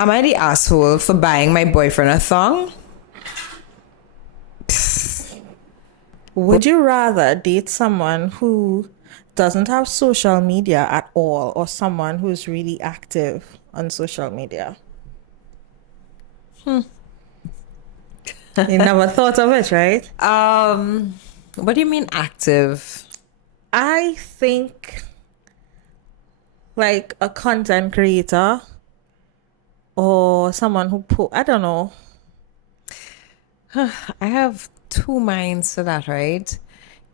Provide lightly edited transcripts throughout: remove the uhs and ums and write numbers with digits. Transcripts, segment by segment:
Am I the asshole for buying my boyfriend a thong? Would you rather date someone who doesn't have social media at all or someone who's really active on social media? You never thought of it, right? What do you mean active? I think like a content creator or someone who I don't know. I have two minds to that, right?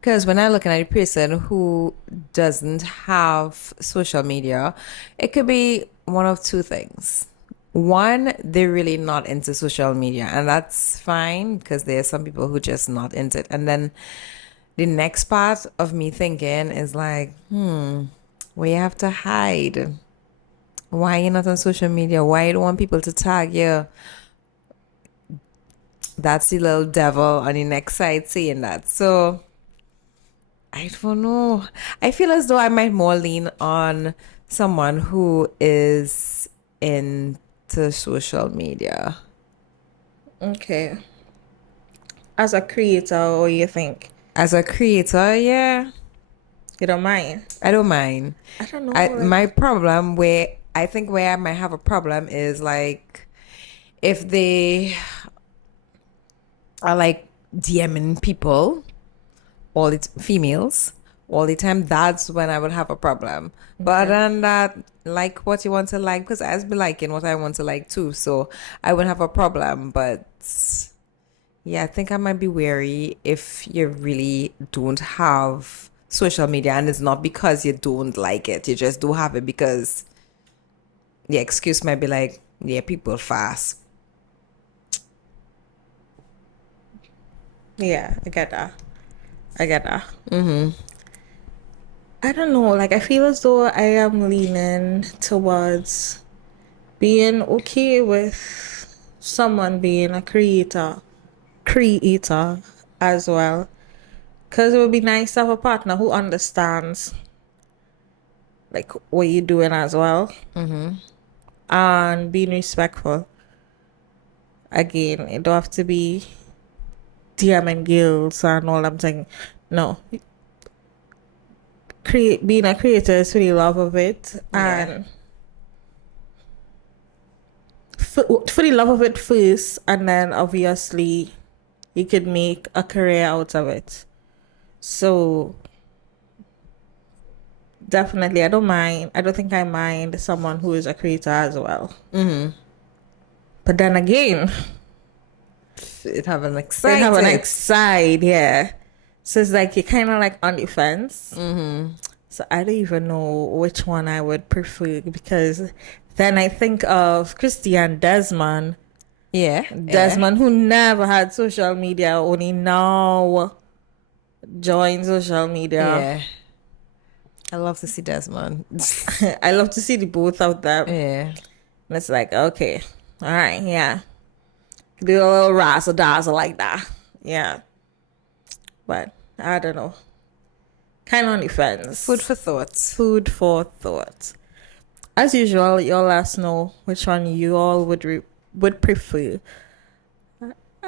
Because when I'm looking at a person who doesn't have social media, it could be one of two things. One, they're really not into social media, and that's fine because there's some people who just not into it. And then the next part of me thinking is like, we have to hide. Why you not on social media? Why you don't want people to tag you? That's the little devil on the next side saying that. So I don't know. I feel as though I might more lean on someone who is into social media. Okay. As a creator, what do you think? As a creator, yeah, You don't mind? I don't mind. I don't know. My problem where I think where I might have a problem is like if they are like DMing people, all it females, all the time, that's when I would have a problem. But other than that, like what you want to like, because I be liking what I want to like too, so I wouldn't have a problem. But yeah, I think I might be wary if you really don't have social media and it's not because you don't like it, you just do have it because the excuse might be like, yeah, people fast. Yeah, I get that. I don't know. Like, I feel as though I am leaning towards being okay with someone being a creator as well. Because it would be nice to have a partner who understands, like, what you're doing as well. And being respectful. Again, it don't have to be DMing girls and all I'm saying. No. Being a creator is for the love of it. And for the love of it first, and then obviously you could make a career out of it. So definitely, I don't mind. I don't think I mind someone who is a creator as well. But then again, It have an they exciting. have a next side, yeah. So it's like you're kind of like on the fence. So I don't even know which one I would prefer because then I think of Christian Desmond. Yeah. Desmond, who never had social media, only now joined social media. Yeah. I love to see Desmond. I love to see the both of them. Yeah. And it's like, okay, all right, yeah. Do a little razzle dazzle like that. Yeah. But I don't know. Kind of on the fence. Food for thought. Food for thought. As usual, y'all let us know which one you all would prefer.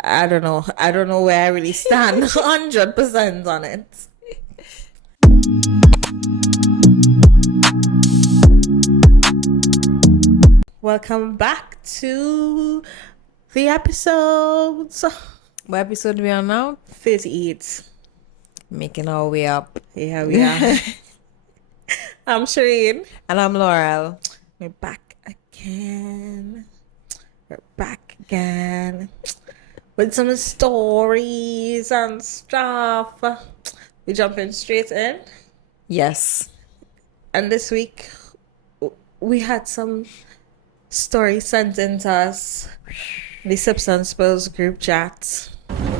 I don't know. I don't know where I really stand 100% on it. Welcome back to the episodes. What episode we are now? 38. Making our way up. Here we are. I'm Sherain. And I'm Laurel. We're back again. With some stories and stuff. We jumping straight in. Yes. And this week, we had some stories sent in to us. The Sips and Spills group chat.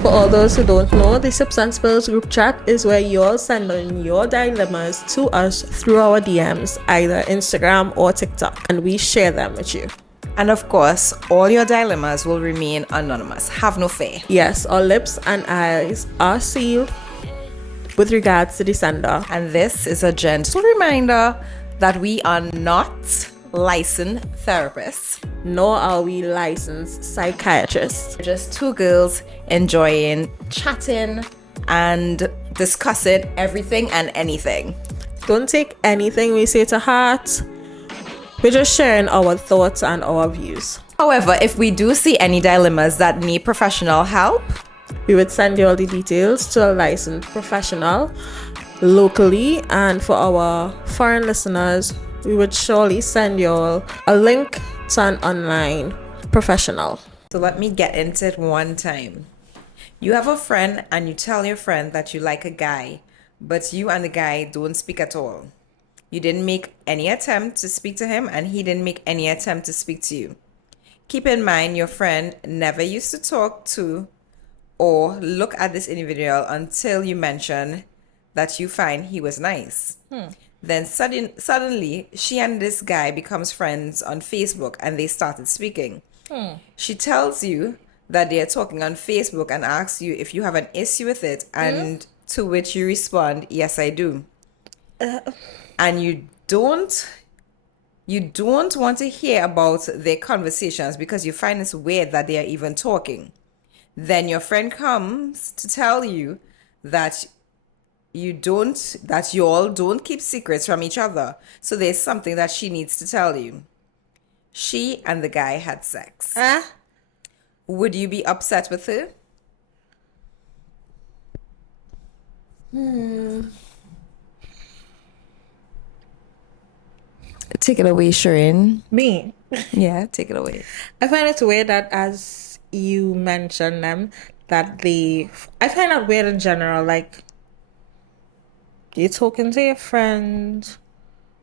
For all those who don't know, the Sips and Spills group chat is where you all send in your dilemmas to us through our DMs, either Instagram or TikTok, and we share them with you. And of course, all your dilemmas will remain anonymous. Have no fear. Yes, our lips and eyes are sealed with regards to the sender. And this is a gentle reminder that we are not licensed therapists, nor are we licensed psychiatrists. we're just two girls enjoying chatting and discussing everything and anything. Don't take anything we say to heart. We're just sharing our thoughts and our views. However, if we do see any dilemmas that need professional help, We would send you all the details to a licensed professional locally, and for our foreign listeners, we would surely send you all a link to an online professional. so let me get into it one time. You have a friend and you tell your friend that you like a guy, but you and the guy don't speak at all. You didn't make any attempt to speak to him and he didn't make any attempt to speak to you. Keep in mind your friend never used to talk to or look at this individual until you mention that you find he was nice. Then suddenly she and this guy becomes friends on Facebook and they started speaking. She tells you that they are talking on Facebook and asks you if you have an issue with it, and to which you respond, yes, I do. And you don't want to hear about their conversations because you find it's weird that they are even talking. Then your friend comes to tell you that you all don't keep secrets from each other. So there's something that she needs to tell you. She and the guy had sex. Would you be upset with her? Take it away, Sherain. Me, Yeah, take it away. I find it weird that as you mentioned them, that I find it weird in general, like you're talking to your friend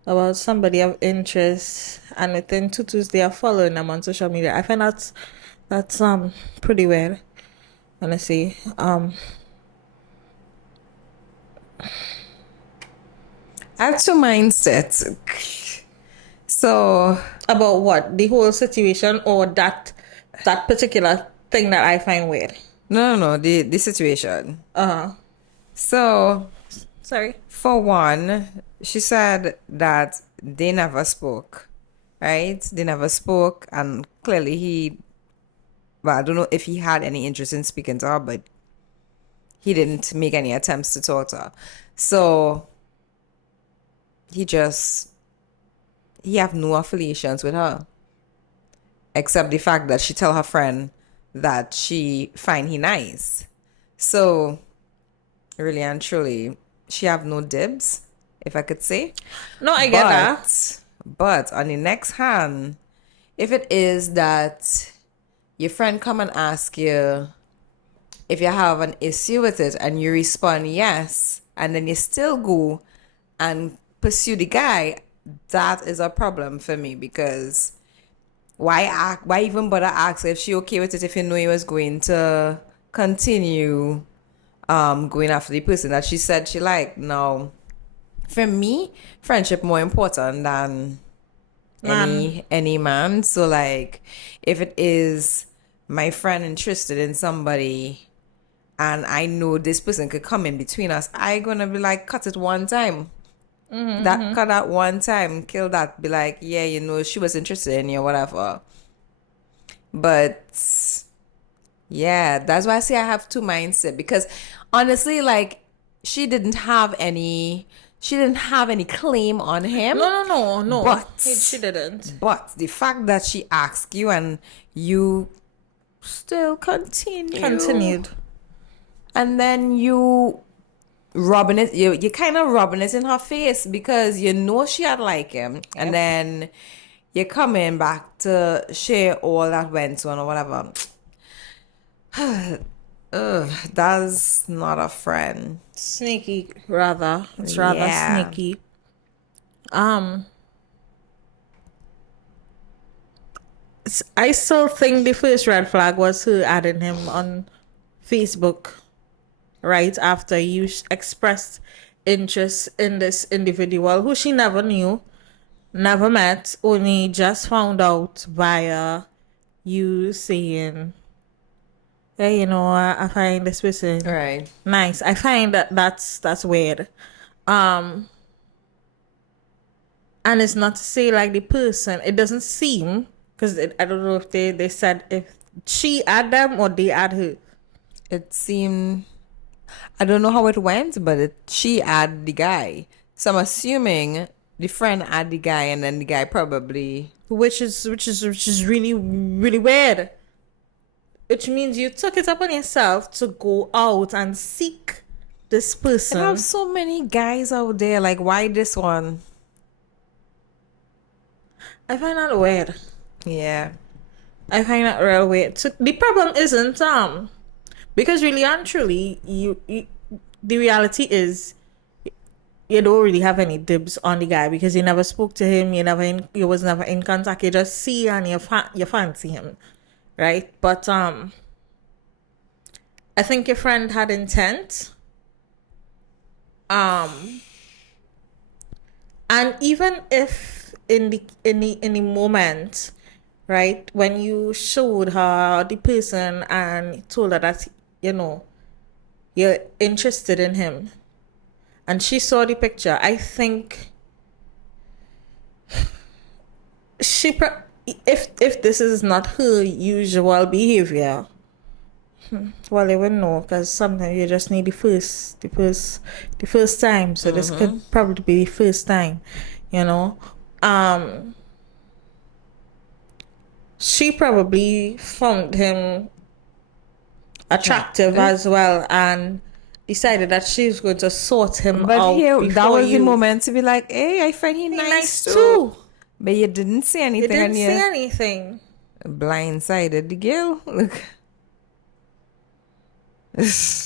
about somebody of interest and within 2 days they are following them on social media. I find that's pretty weird, honestly. I have two mindsets. So About what? The whole situation, or that particular thing that I find weird? no, the situation. So Sorry. for one, she said that they never spoke, right? They never spoke, and clearly I don't know if he had any interest in speaking to her, but he didn't make any attempts to talk to her. So he have no affiliations with her, except the fact that she tell her friend that she find he nice. So really and truly, she have no dibs, if I could say. No, I get that. But on the next hand, if it is that your friend come and ask you if you have an issue with it and you respond yes, and then you still go and pursue the guy, that is a problem for me, because why even bother ask if she okay with it if you know you was going to continue going after the person that she said she liked. No, for me, friendship more important than any man. So like, if it is my friend interested in somebody and I know this person could come in between us, I gonna be like, cut it one time. Cut that one time, kill that, be like, yeah, you know, she was interested in you, whatever. But yeah, that's why I say I have two mindset, because honestly, like, she didn't have any claim on him. No. But She didn't. But the fact that she asked you and you still continued, and then you kind of rubbing it in her face, because you know she had like him, and then you're coming back to share all that went on or whatever. That's not a friend. Sneaky, rather. It's rather Yeah. sneaky. I still think the first red flag was her adding him on Facebook right after you expressed interest in this individual who she never knew, never met, only just found out via you saying, hey, you know, I find this person Right. nice. I find that's weird. And it's not to say like the person, it doesn't seem, because I don't know if they said if she add them or they add her. It seemed, I don't know how it went, but she add the guy. So I'm assuming the friend add the guy, and then the guy probably. Which is really, really weird. Which means you took it upon yourself to go out and seek this I person. have so many guys out there. Like, why this one? I find that weird. Yeah. I find that real weird. So the problem isn't because really and truly you the reality is you don't really have any dibs on the guy because you never spoke to him, you was never in contact. You just see and you fancy him, right? But I think your friend had intent. And even if in the moment, right, when you showed her the person and told her that you're interested in him, and she saw the picture, I think if this is not her usual behavior, well, you wouldn't know because sometimes you just need the first time. So this could probably be the first time, you know. She probably found him attractive as well and decided that she's going to sort him But out here, before that was you. the moment to be like, hey, I find him nice too. But you didn't say You anything, didn't and say you anything. blindsided the girl. Look.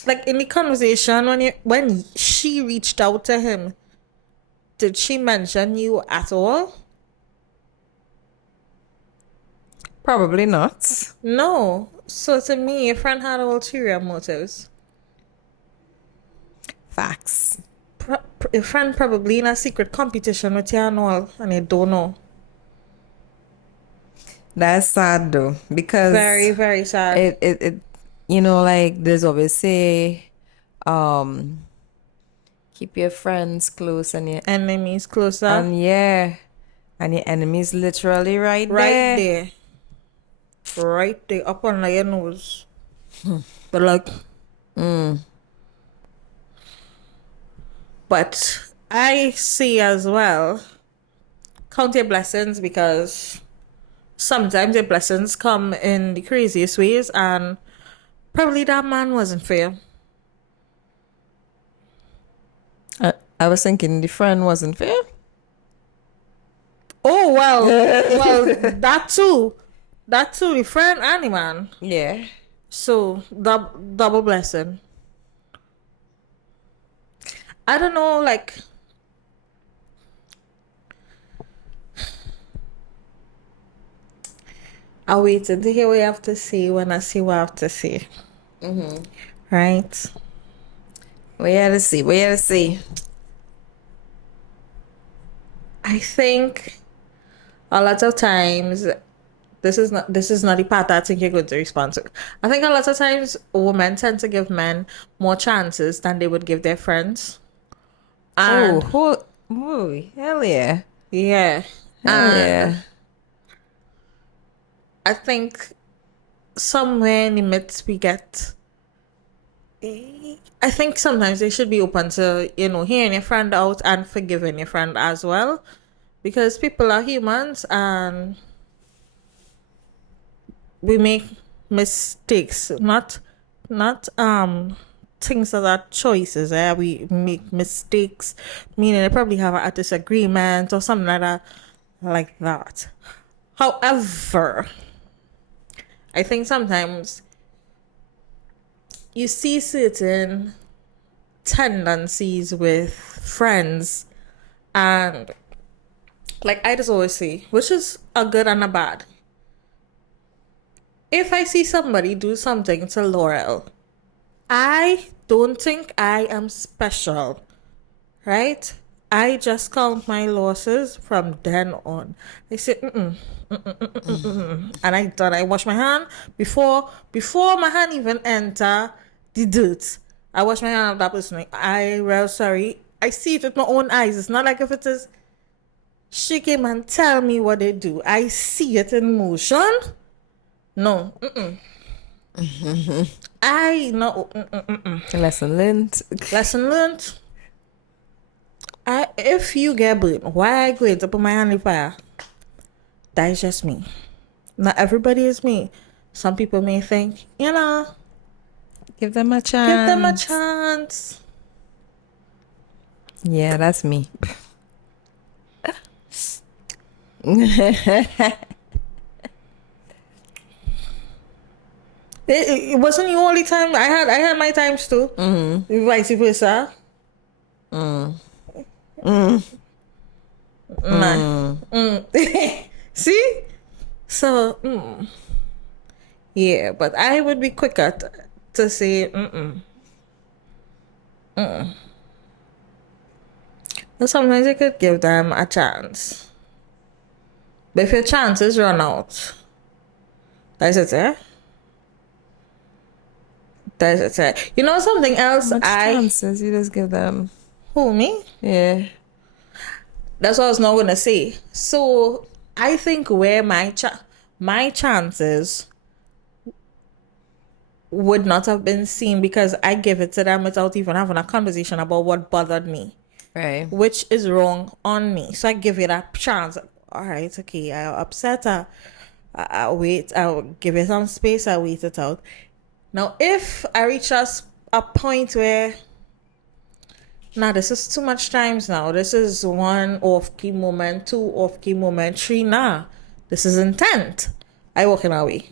Like in the conversation when she reached out to him, did she mention you at all? Probably not. No. So to me, your friend had ulterior motives. Facts. Your friend probably in a secret competition with you and all, and you don't know. That's sad though, because Very, very sad. it like there's always say, um, keep your friends close and your Enemies closer. and yeah, and your enemies literally right Right there. there. Right there. Up on your nose. But like. But I see as well, count your blessings because sometimes your blessings come in the craziest ways, and probably that man wasn't fair. I was thinking the friend wasn't fair. Oh well, that too, the friend and the man. Yeah. So double blessing. I don't know, like. I'll wait to hear what you have to say when I see what I have to say. Right? We had to see. We had to see. I think a lot of times this is not the part that I think you're going to respond to. I think a lot of times women tend to give men more chances than they would give their friends. And Hell yeah. yeah. Hell And yeah. I think somewhere in the midst we get. I think sometimes they should be open to, hearing your friend out and forgiving your friend as well. Because people are humans and we make mistakes. Not things that are choices. We make mistakes, meaning they probably have a disagreement or something like that. However, I think sometimes you see certain tendencies with friends, and like I just always say, which is a good and a bad. If I see somebody do something to Laurel, I don't think I am special, right? I just count my losses from then on. I say, and I wash my hand before my hand even enter the dirt. I wash my hand of that person. I real sorry. I see it with my own eyes. It's not like if it is she came and tell me what they do. I see it in motion. No. I know. Lesson learned. Lesson learned. If you get burnt, why I going to put my hand in fire? That is just me. Not everybody is me. Some people may think, Give them a chance. give them a chance. Yeah, that's me. It wasn't the only time. I had my times too. Vice versa. See? So, yeah, but I would be quicker to say, But sometimes you could give them a chance. But if your chances run out, that's it, eh? That's it, eh? You know something else? Much chances you just give them. Who, me? Yeah. That's what I was not gonna say. So I think where my chances would not have been seen because I give it to them without even having a conversation about what bothered me, Right. which is wrong on me. So I give it a chance. All right, okay, I'll upset her. I'll wait. I'll give it some space. I'll wait it out. Now, if I reach a point where this is too much times now. This is 1 off-key moment, 2 off-key moment, 3 this is intent. I walk away.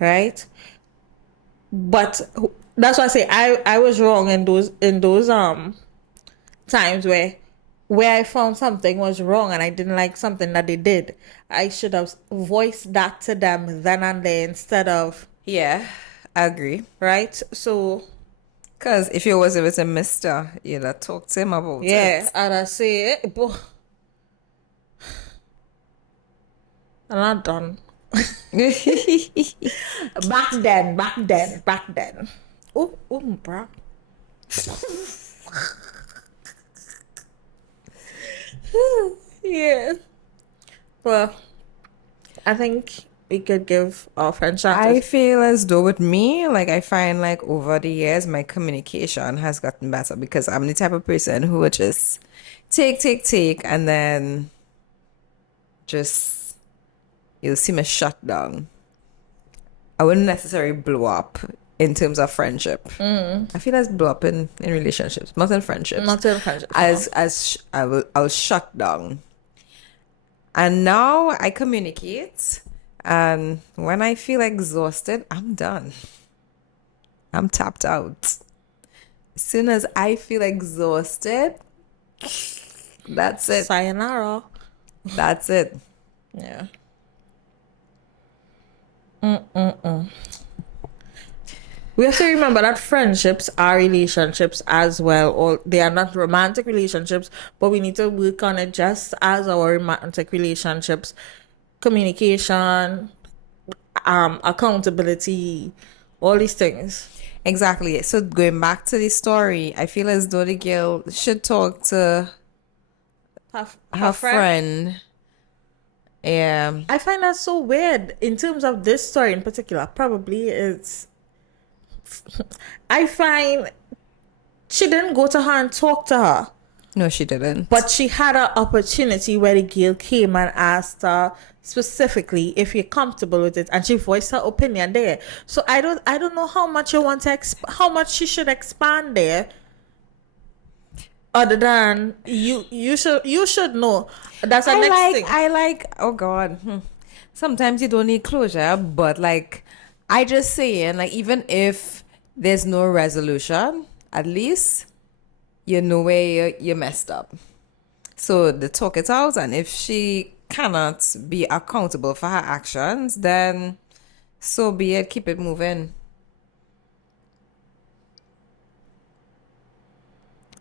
Right? But that's why I say I was wrong in those times where I found something was wrong and I didn't like something that they did. I should have voiced that to them then and there instead of... Yeah, I agree. Right? So... Because if you was with a mister, you'd have talked to him about it. Yeah, and I say, boy, I'm not done. Back then. Oh, bro. Yeah. Well, I think we could give our friends I feel as though with me, like I find like over the years, my communication has gotten better because I'm the type of person who would just take, and then just, you'll see me shut down. I wouldn't necessarily blow up in terms of friendship. I feel as blow up in relationships, not in friendships. I'll shut down. And now I communicate. And when I feel exhausted, I'm done. I'm tapped out. As soon as I feel exhausted, that's it. Sayonara. That's it. Yeah. We have to remember that friendships are relationships as well, or they are not romantic relationships, but we need to work on it just as our romantic relationships. Communication, accountability, all these things. Exactly. So going back to the story, I feel as though the girl should talk to her friend. Yeah. I find that so weird in terms of this story in particular. Probably it's... I find she didn't go to her and talk to her. No, she didn't. But she had an opportunity where the girl came and asked her specifically if you're comfortable with it, and she voiced her opinion there. So I don't know how much you want to how much she should expand there. Other than you should know. That's the next thing. Oh God. Sometimes you don't need closure, but like I just saying, like even if there's no resolution, at least you know where you messed up. So they talk it out, and if she cannot be accountable for her actions, then so be it. Keep it moving.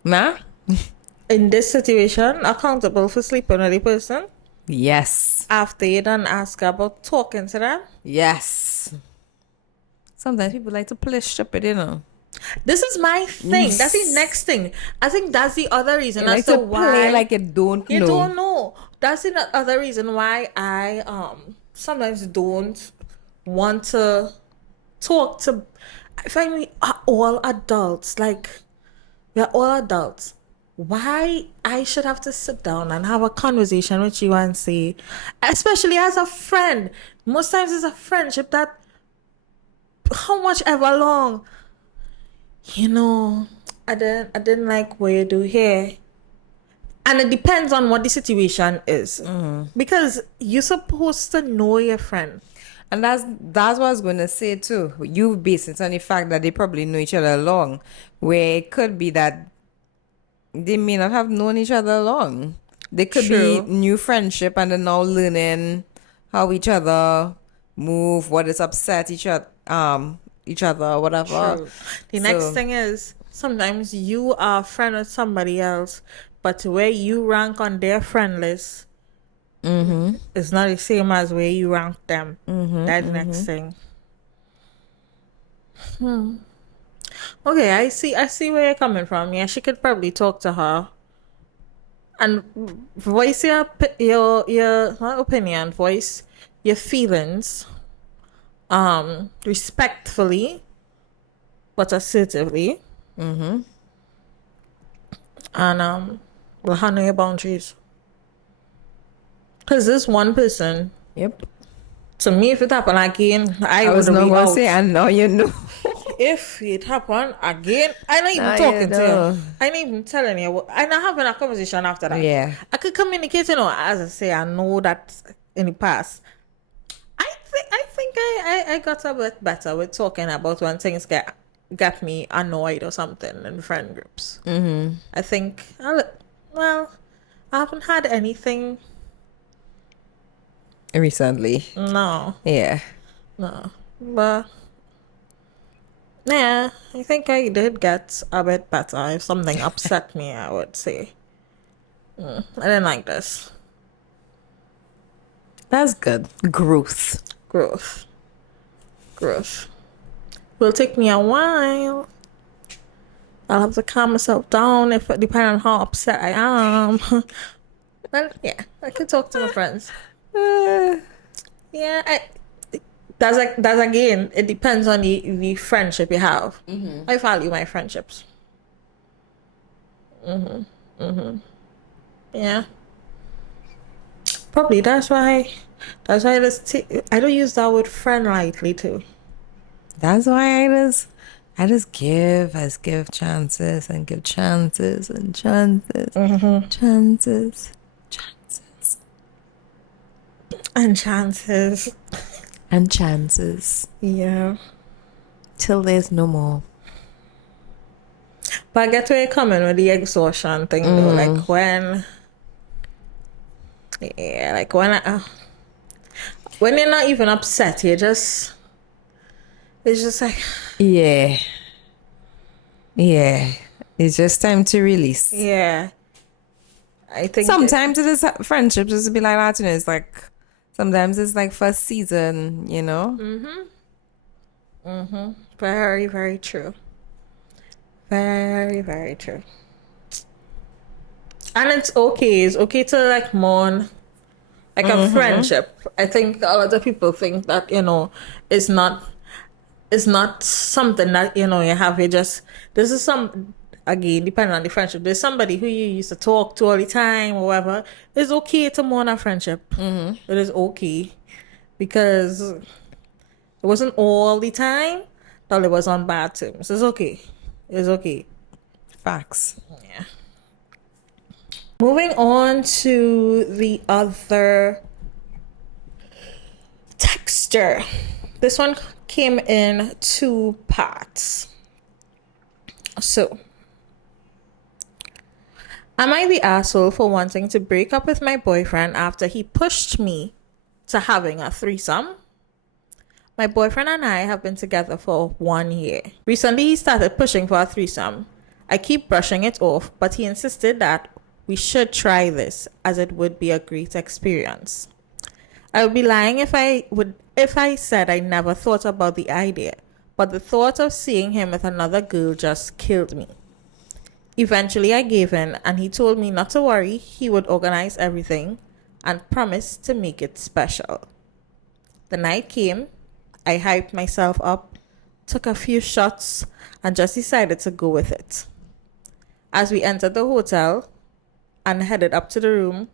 Nah? In this situation, accountable for sleeping with the person Yes. after you done ask about talking to them. Yes. Sometimes people like to play stupid, you know. This is my thing. That's the next thing. I think that's the other reason You as like to to play why like you don't you know. don't know. That's the other reason why I sometimes don't want to talk to. I find we are all adults. Like, we're all adults. Why I should have to sit down and have a conversation with you and say, especially as a friend. Most times it's a friendship that how much ever long. You know, I didn't like what you do here. And it depends on what the situation is. Because you're supposed to know your friend. And that's what I was going to say too. You base it on the fact that they probably know each other long, where it could be that they may not have known each other long. They could be True. new friendship and they're now learning how each other move, what is upset each other, whatever. True. The next So- thing is sometimes you are a friend with somebody else, but where you rank on their friend list is not the same as where you rank them. That's the next thing. Okay, I see where you're coming from. Yeah, she could probably talk to her and voice your not opinion, voice your feelings respectfully but assertively. And will handle your boundaries. Because this one person, Yep. to me, if it happen again, I I was would not be going to out. say, and now you know. If it happen again, I not even Now talking you to know. you. I not even telling you. I not having a conversation after that. Yeah. I could communicate, as I say, I know that in the past. I think I got a bit better with talking about when things get me annoyed or something in friend groups. I think, I haven't had anything. Recently. No. Yeah. No, but yeah, I think I did get a bit better. If something upset me, I would say, I didn't like this. That's good. Growth. Growth. Will take me a while. I'll have to calm myself down if depending on how upset I am. But yeah, I can talk to my friends. Yeah, that's again. It depends on the friendship you have. I value my friendships. Yeah. Probably that's why. That's why I don't use that word friend lightly too. That's why I just give chances and give chances and chances. Chances. And chances. And chances. Yeah. Till there's no more. But I get where you're coming with the exhaustion thing though. Like when when you're not even upset, it's just like Yeah. It's just time to release. yeah. I think Sometimes it is friendship just be like that, it's like sometimes it's like first season, very, very true. Very, very true. And it's okay. It's okay to like mourn like a friendship. I think a lot of people think that, it's not something that, you have. This is again, depending on the friendship. There's somebody who you used to talk to all the time or whatever. It's okay to mourn a friendship. It is okay. Because it wasn't all the time that it was on bad terms. It's okay. It's okay. Facts. Yeah. Moving on to the other texture. This one came in 2 parts. So, am I the asshole for wanting to break up with my boyfriend after he pushed me to having a threesome? My boyfriend and I have been together for 1 year. Recently, he started pushing for a threesome. I keep brushing it off, but he insisted that we should try this as it would be a great experience. I would be lying if I said I never thought about the idea, but the thought of seeing him with another girl just killed me. Eventually, I gave in, and he told me not to worry, he would organize everything and promised to make it special. The night came, I hyped myself up, took a few shots, and just decided to go with it. As we entered the hotel and headed up to the room,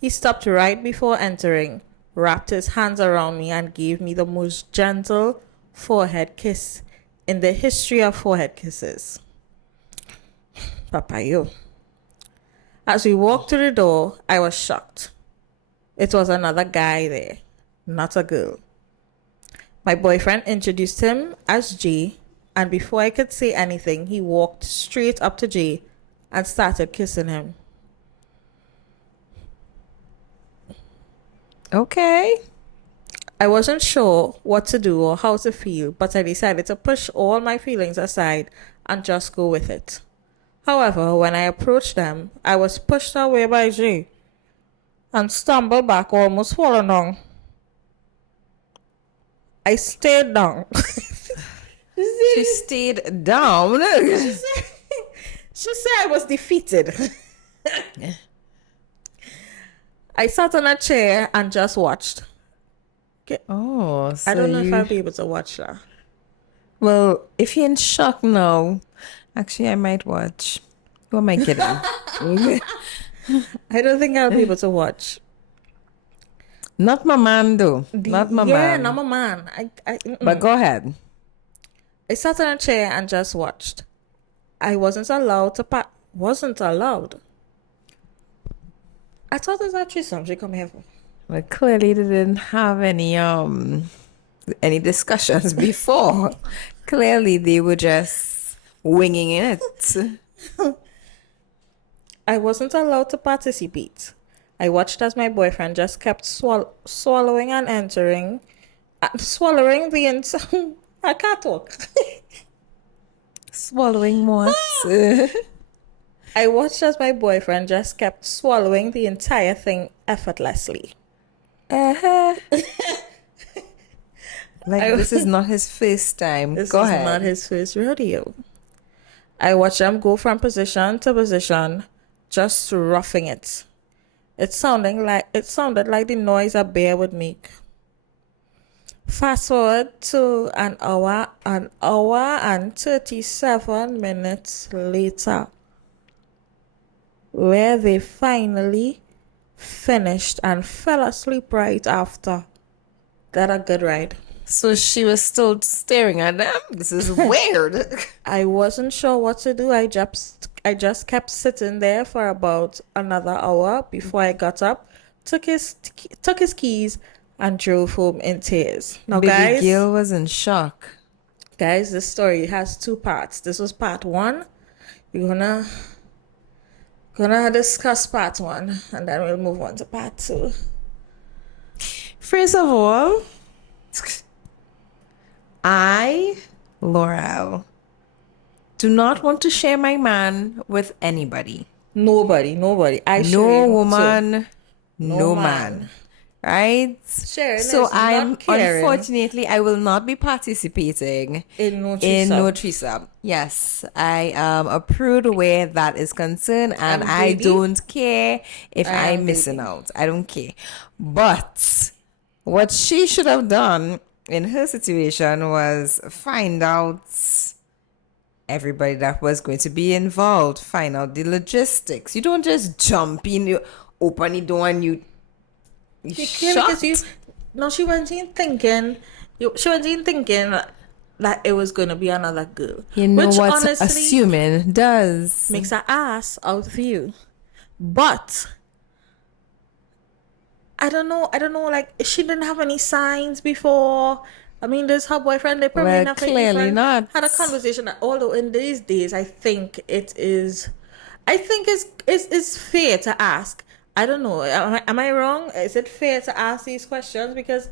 he stopped right before entering, wrapped his hands around me, and gave me the most gentle forehead kiss in the history of forehead kisses. Papayo. As we walked through the door, I was shocked. It was another guy there, not a girl. My boyfriend introduced him as Jay, and before I could say anything, he walked straight up to Jay and started kissing him. Okay. I wasn't sure what to do or how to feel, but I decided to push all my feelings aside and just go with it. However, when I approached them, I was pushed away by Jay and stumbled back, almost falling down. I stayed down. She stayed down. She said I was defeated. I sat on a chair and just watched. Okay. Oh, so I don't know if I'll be able to watch that. Well, if you're in shock now, actually, I might watch. Who am I kidding? I don't think I'll be able to watch. Not my man, though. Not my Yeah, man. not my man. But go ahead. I sat on a chair and just watched. I wasn't allowed to wasn't allowed. I thought it was a threesome. She come here for. But clearly they didn't have any discussions before. Clearly they were just winging it. I wasn't allowed to participate. I watched as my boyfriend just kept swallowing and entering, swallowing the inside. I can't talk. Swallowing what? I watched as my boyfriend just kept swallowing the entire thing effortlessly. Uh-huh. This is not his first time. This Go is ahead. not his first rodeo. I watched him go from position to position, just roughing it. It sounded like the noise a bear would make. Fast forward to an hour and 37 minutes later, where they finally finished and fell asleep right after. That a good ride. So she was still staring at them. This is weird. I wasn't sure what to do. I just kept sitting there for about another hour before I got up, took his keys, and drove home in tears. Now, Baby guys, Gil was in shock. Guys, this story has two parts. This was part one. We're gonna discuss part one, and then we'll move on to part two. First of all, I, Laurel, do not want to share my man with anybody. Nobody. No woman, no man. Right? Sherain so is I'm not caring. unfortunately I will not be participating In no threesome. Yes, I am a prude where that is concerned, and I baby, don't care if I'm baby. missing out. I don't care. But what she should have done in her situation was find out everybody that was going to be involved, find out the logistics. You don't just jump in, you open the door and you shot. She wasn't even thinking. She wasn't even thinking that it was gonna be another girl. You know which what honestly assuming does. makes an ass out of you. But I don't know. Like, she didn't have any signs before. I mean, there's her boyfriend. They probably Well, never clearly even not. had a conversation. Although in these days, I think it's fair to ask. I don't know. Am I wrong? Is it fair to ask these questions? Because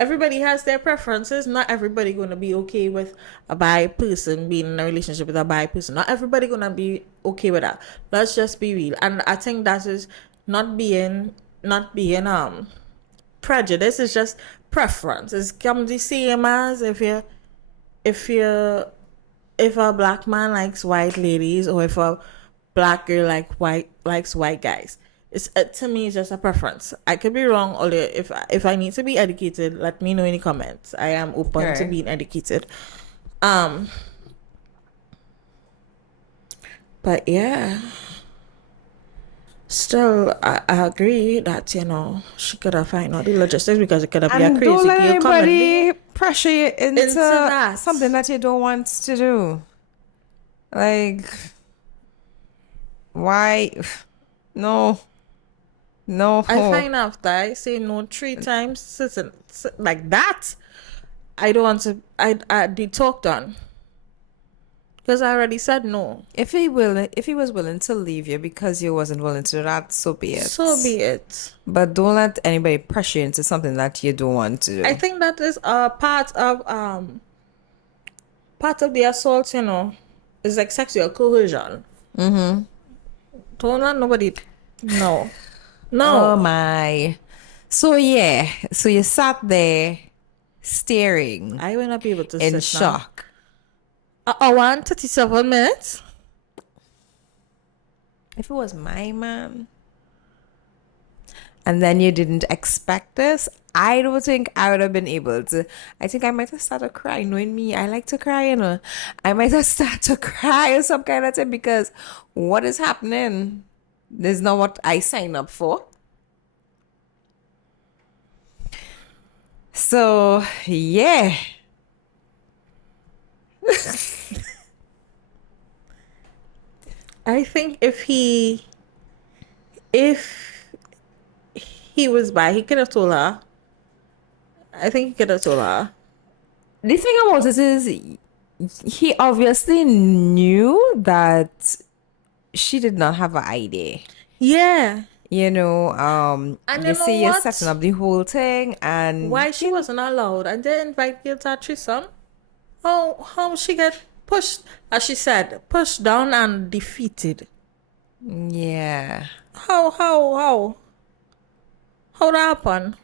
everybody has their preferences. Not everybody going to be okay with a bi person being in a relationship with a bi person. Not everybody going to be okay with that. Let's just be real. And I think that is not being prejudice. It's just preference. It's come the same as if you if a black man likes white ladies, or if a black girl likes white guys, it's to me it's just a preference. I could be wrong, or if I need to be educated, let me know in the comments. I am open to Right. being educated. But yeah, still I agree that she could have found out the logistics, because it could have been a And don't crazy let girl coming anybody pressure you into that. something that you don't want to do. Like, why? No, no. I find after I say no 3 times, like that, I don't want to. I the talk done, because I already said no. If he was willing to leave you because you wasn't willing to do that, so be it. So be it. But don't let anybody pressure you into something that you don't want to do. I think that is part of the assault. Is like sexual coercion. Mm-hmm. Don't let nobody. No. Oh my. So yeah. So you sat there staring I will not be able to in sit now. shock. I want 37 minutes. If it was my man and then you didn't expect this, I don't think I would have been able to. I think I might have started crying. Knowing me, I like to cry. I might have started to cry or some kind of thing, because what is happening? This is not what I signed up for. So yeah. I think if he was by, he could have told her. I think he could have told her. The thing about it is, he obviously knew that she did not have an ID. Yeah. And And you you see know you're what? setting up the whole thing, and Why she wasn't allowed, and they invite you to a threesome? How she get pushed, as she said, pushed down and defeated? yeah. How that happen?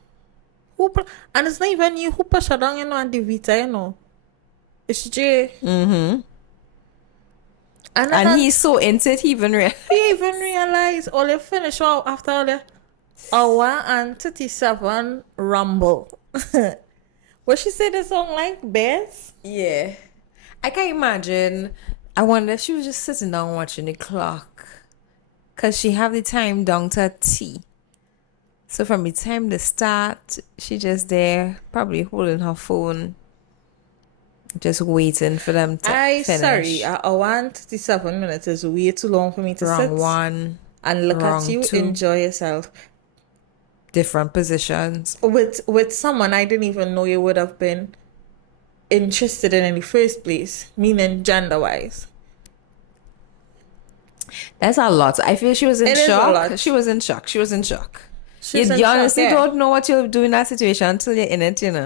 And it's not even you who push her down, and defeat her, It's Jay. Mm-hmm. And And he's so into it, he even he even realized all they finish out after the hour and 37 rumble. What she said the song like Bears? Yeah. I can imagine. I wonder if she was just sitting down watching the clock, because she have the time down to a T. So from the time they start, she just there, probably holding her phone, just waiting for them to finish. Sorry, an hour and 37 minutes is way too long for me to sit Wrong one, and look wrong at you two. enjoy yourself Different positions. with someone I didn't even know you would have been interested in the first place, meaning gender wise. That's a lot. I feel she was in It is a shock. lot. She was in shock. She was in shock. She's You in shock, honestly yeah. don't know what you'll do in that situation until you're in it, Ooh.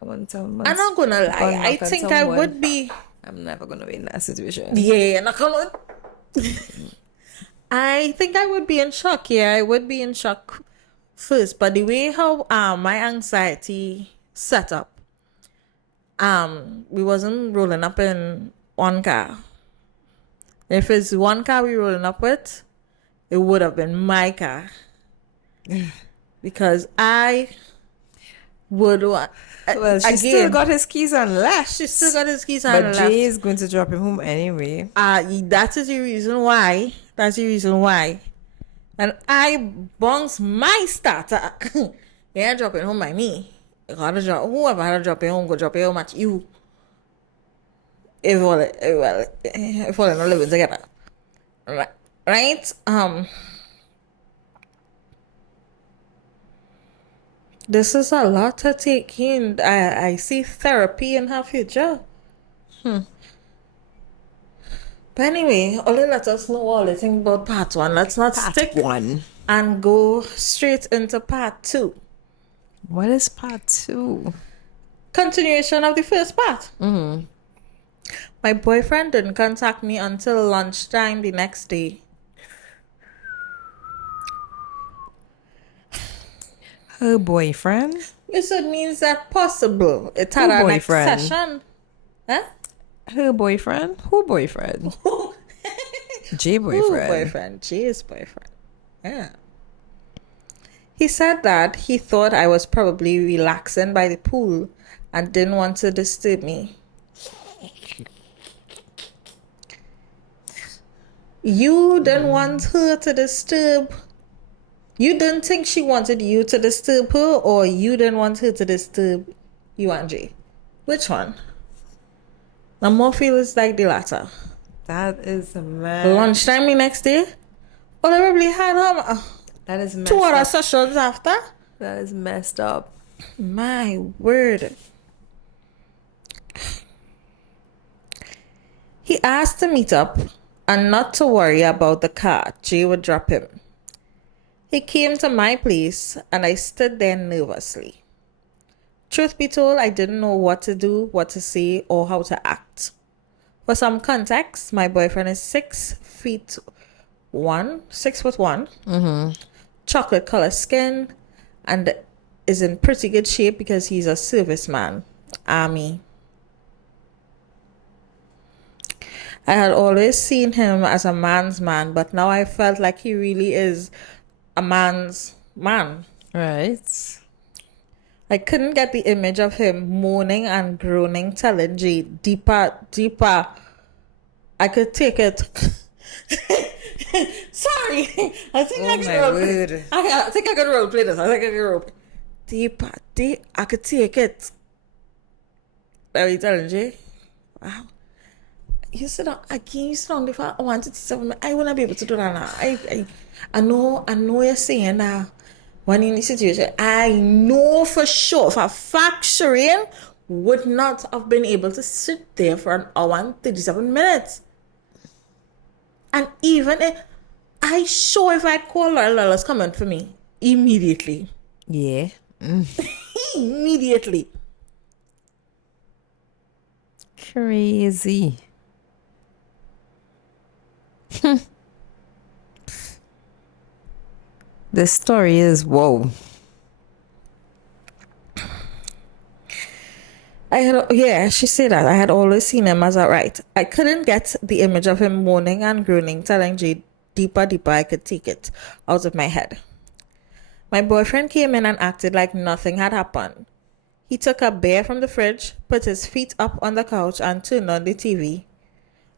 I want to I'm not gonna lie. I think I would be. I'm never gonna be in that situation. Yeah, not gonna. I think I would be in shock. Yeah, I would be in shock first. But the way how my anxiety set up, we wasn't rolling up in one car. If it's one car we rolling up with, it would have been my car. Because I would want. Well, she still again, got his keys and left. she still got his keys on But the left. Jay is going to drop him home anyway. That is the reason why. That's the reason why. And I bounce my starter. You ain't dropping home by me. You gotta drop, whoever had to drop it home, go drop it home at you. If all not living together. Right? This is a lot to take in. I see therapy in her future. But anyway, only let us know all the things about part 1. Let's not stick Part 1. and go straight into part 2. What is part 2? Continuation of the first part. My boyfriend didn't contact me until lunchtime the next day. Her boyfriend? Yes, it means that possible. It had Who an boyfriend? accession. Huh? Her boyfriend? Who boyfriend? J Who boyfriend. boyfriend? Jay's boyfriend. Yeah. He said that he thought I was probably relaxing by the pool and didn't want to disturb me. You didn't want her to disturb. You didn't think she wanted you to disturb her, or you didn't want her to disturb you and Jay? Which one? Now more feels like the latter. That is mad. Lunchtime the next day? Oh, they probably had That is messed 2 other up. sessions after? That is messed up. My word. He asked to meet up and not to worry about the car. Jay would drop him. He came to my place and I stood there nervously. Truth be told, I didn't know what to do, what to say, or how to act. For some context, my boyfriend is 6'1", 6'1", chocolate color skin, and is in pretty good shape because he's a serviceman, army. I had always seen him as a man's man, but now I felt like he really is a man's man. Right. I couldn't get the image of him moaning and groaning, telling Jay, deeper, deeper. I could take it. Sorry. I think I could role play. I think I could role play this. I think I could role play. Deeper, deep. I could take it. Are you telling Jay? Wow. You sit down again. You sit down. If I wanted to tell me, I wouldn't be able to do that now. I know you're saying that when in this situation, I know for sure, for a fact, Sherain would not have been able to sit there for an hour and 37 minutes. And even if I sure if I call Laurel's coming for me immediately. Yeah. Immediately. Crazy. The story is whoa. She said that. I had always seen him as outright. I couldn't get the image of him moaning and groaning, telling Jay, deeper, deeper, I could take it out of my head. My boyfriend came in and acted like nothing had happened. He took a beer from the fridge, put his feet up on the couch, and turned on the TV.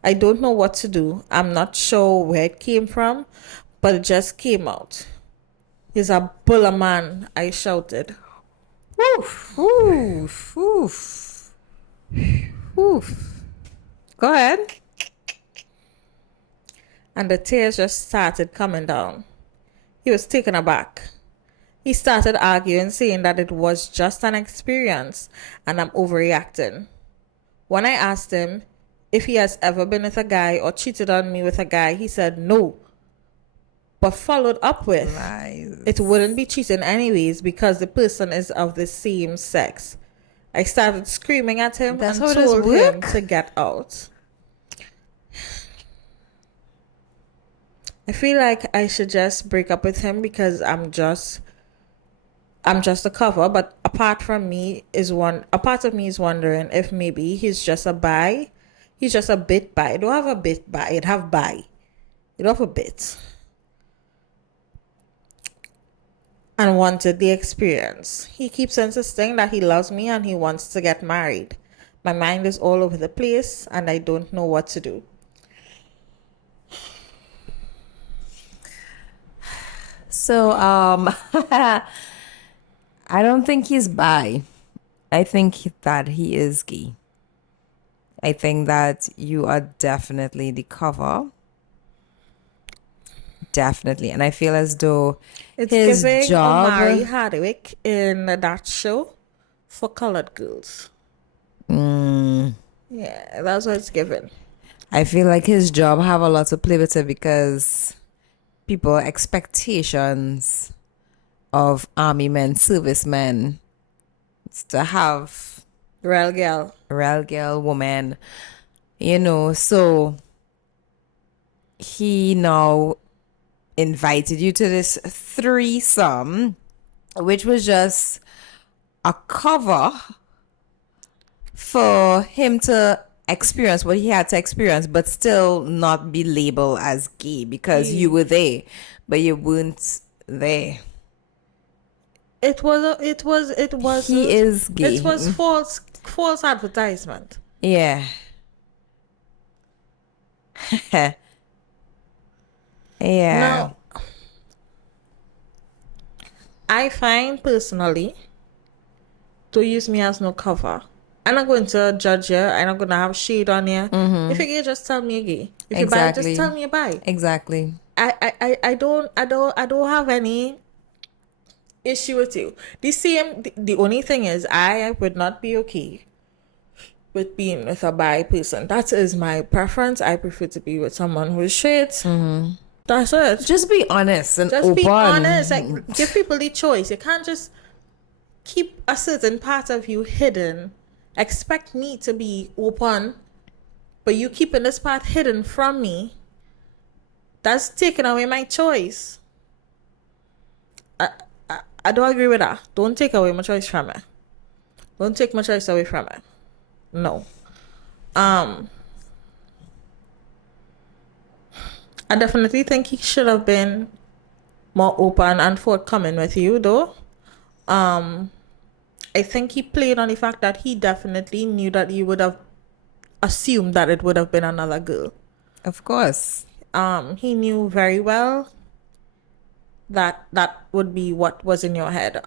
I don't know what to do. I'm not sure where it came from, but it just came out. He's a buller man, I shouted. Oof. Oof. Oof. Oof. Go ahead. And the tears just started coming down. He was taken aback. He started arguing, saying that it was just an experience and I'm overreacting. When I asked him if he has ever been with a guy or cheated on me with a guy, he said no. But followed up with, Lies. it wouldn't be cheating anyways because the person is of the same sex. I started screaming at him That's and how this told him work? to get out. I feel like I should just break up with him because I'm just a cover, but a part of me is wondering if maybe he's just a bi. He's just a bit bi. It don't have a bit bi. It have bi. It have a bit. And wanted the experience. He keeps insisting that he loves me and he wants to get married. My mind is all over the place and I don't know what to do. So, I don't think he's bi. I think that he is gay. I think that you are definitely the cover. Definitely. And I feel as though It's his giving job... Omari Hardwick in that show for colored girls. Yeah, that's what it's giving. I feel like his job have a lot to play with it because people expectations of army men, servicemen, it's to have Real girl. woman, so he now invited you to this threesome which was just a cover for him to experience what he had to experience, but still not be labeled as gay because you were there, but you weren't there. It was He is gay. It was false advertisement. Yeah. Yeah. Now, I find personally to use me as no cover. I'm not going to judge you. I'm not going to have shade on you. If you're gay, just tell me you're gay. If you're bi, just tell me you're bi. Exactly. I don't have any issue with you. The only thing is I would not be okay with being with a bi person. That is my preference. I prefer to be with someone who is straight. That's it. Just be honest and Just open. be honest. Like, give people the choice. You can't just keep a certain part of you hidden. Expect me to be open, but you keeping this part hidden from me. That's taking away my choice. I don't agree with that. Don't take away my choice from me. Don't take my choice away from me. No. I definitely think he should have been more open and forthcoming with you, though. I think he played on the fact that he definitely knew that you would have assumed that it would have been another girl. Of course. He knew very well that that would be what was in your head.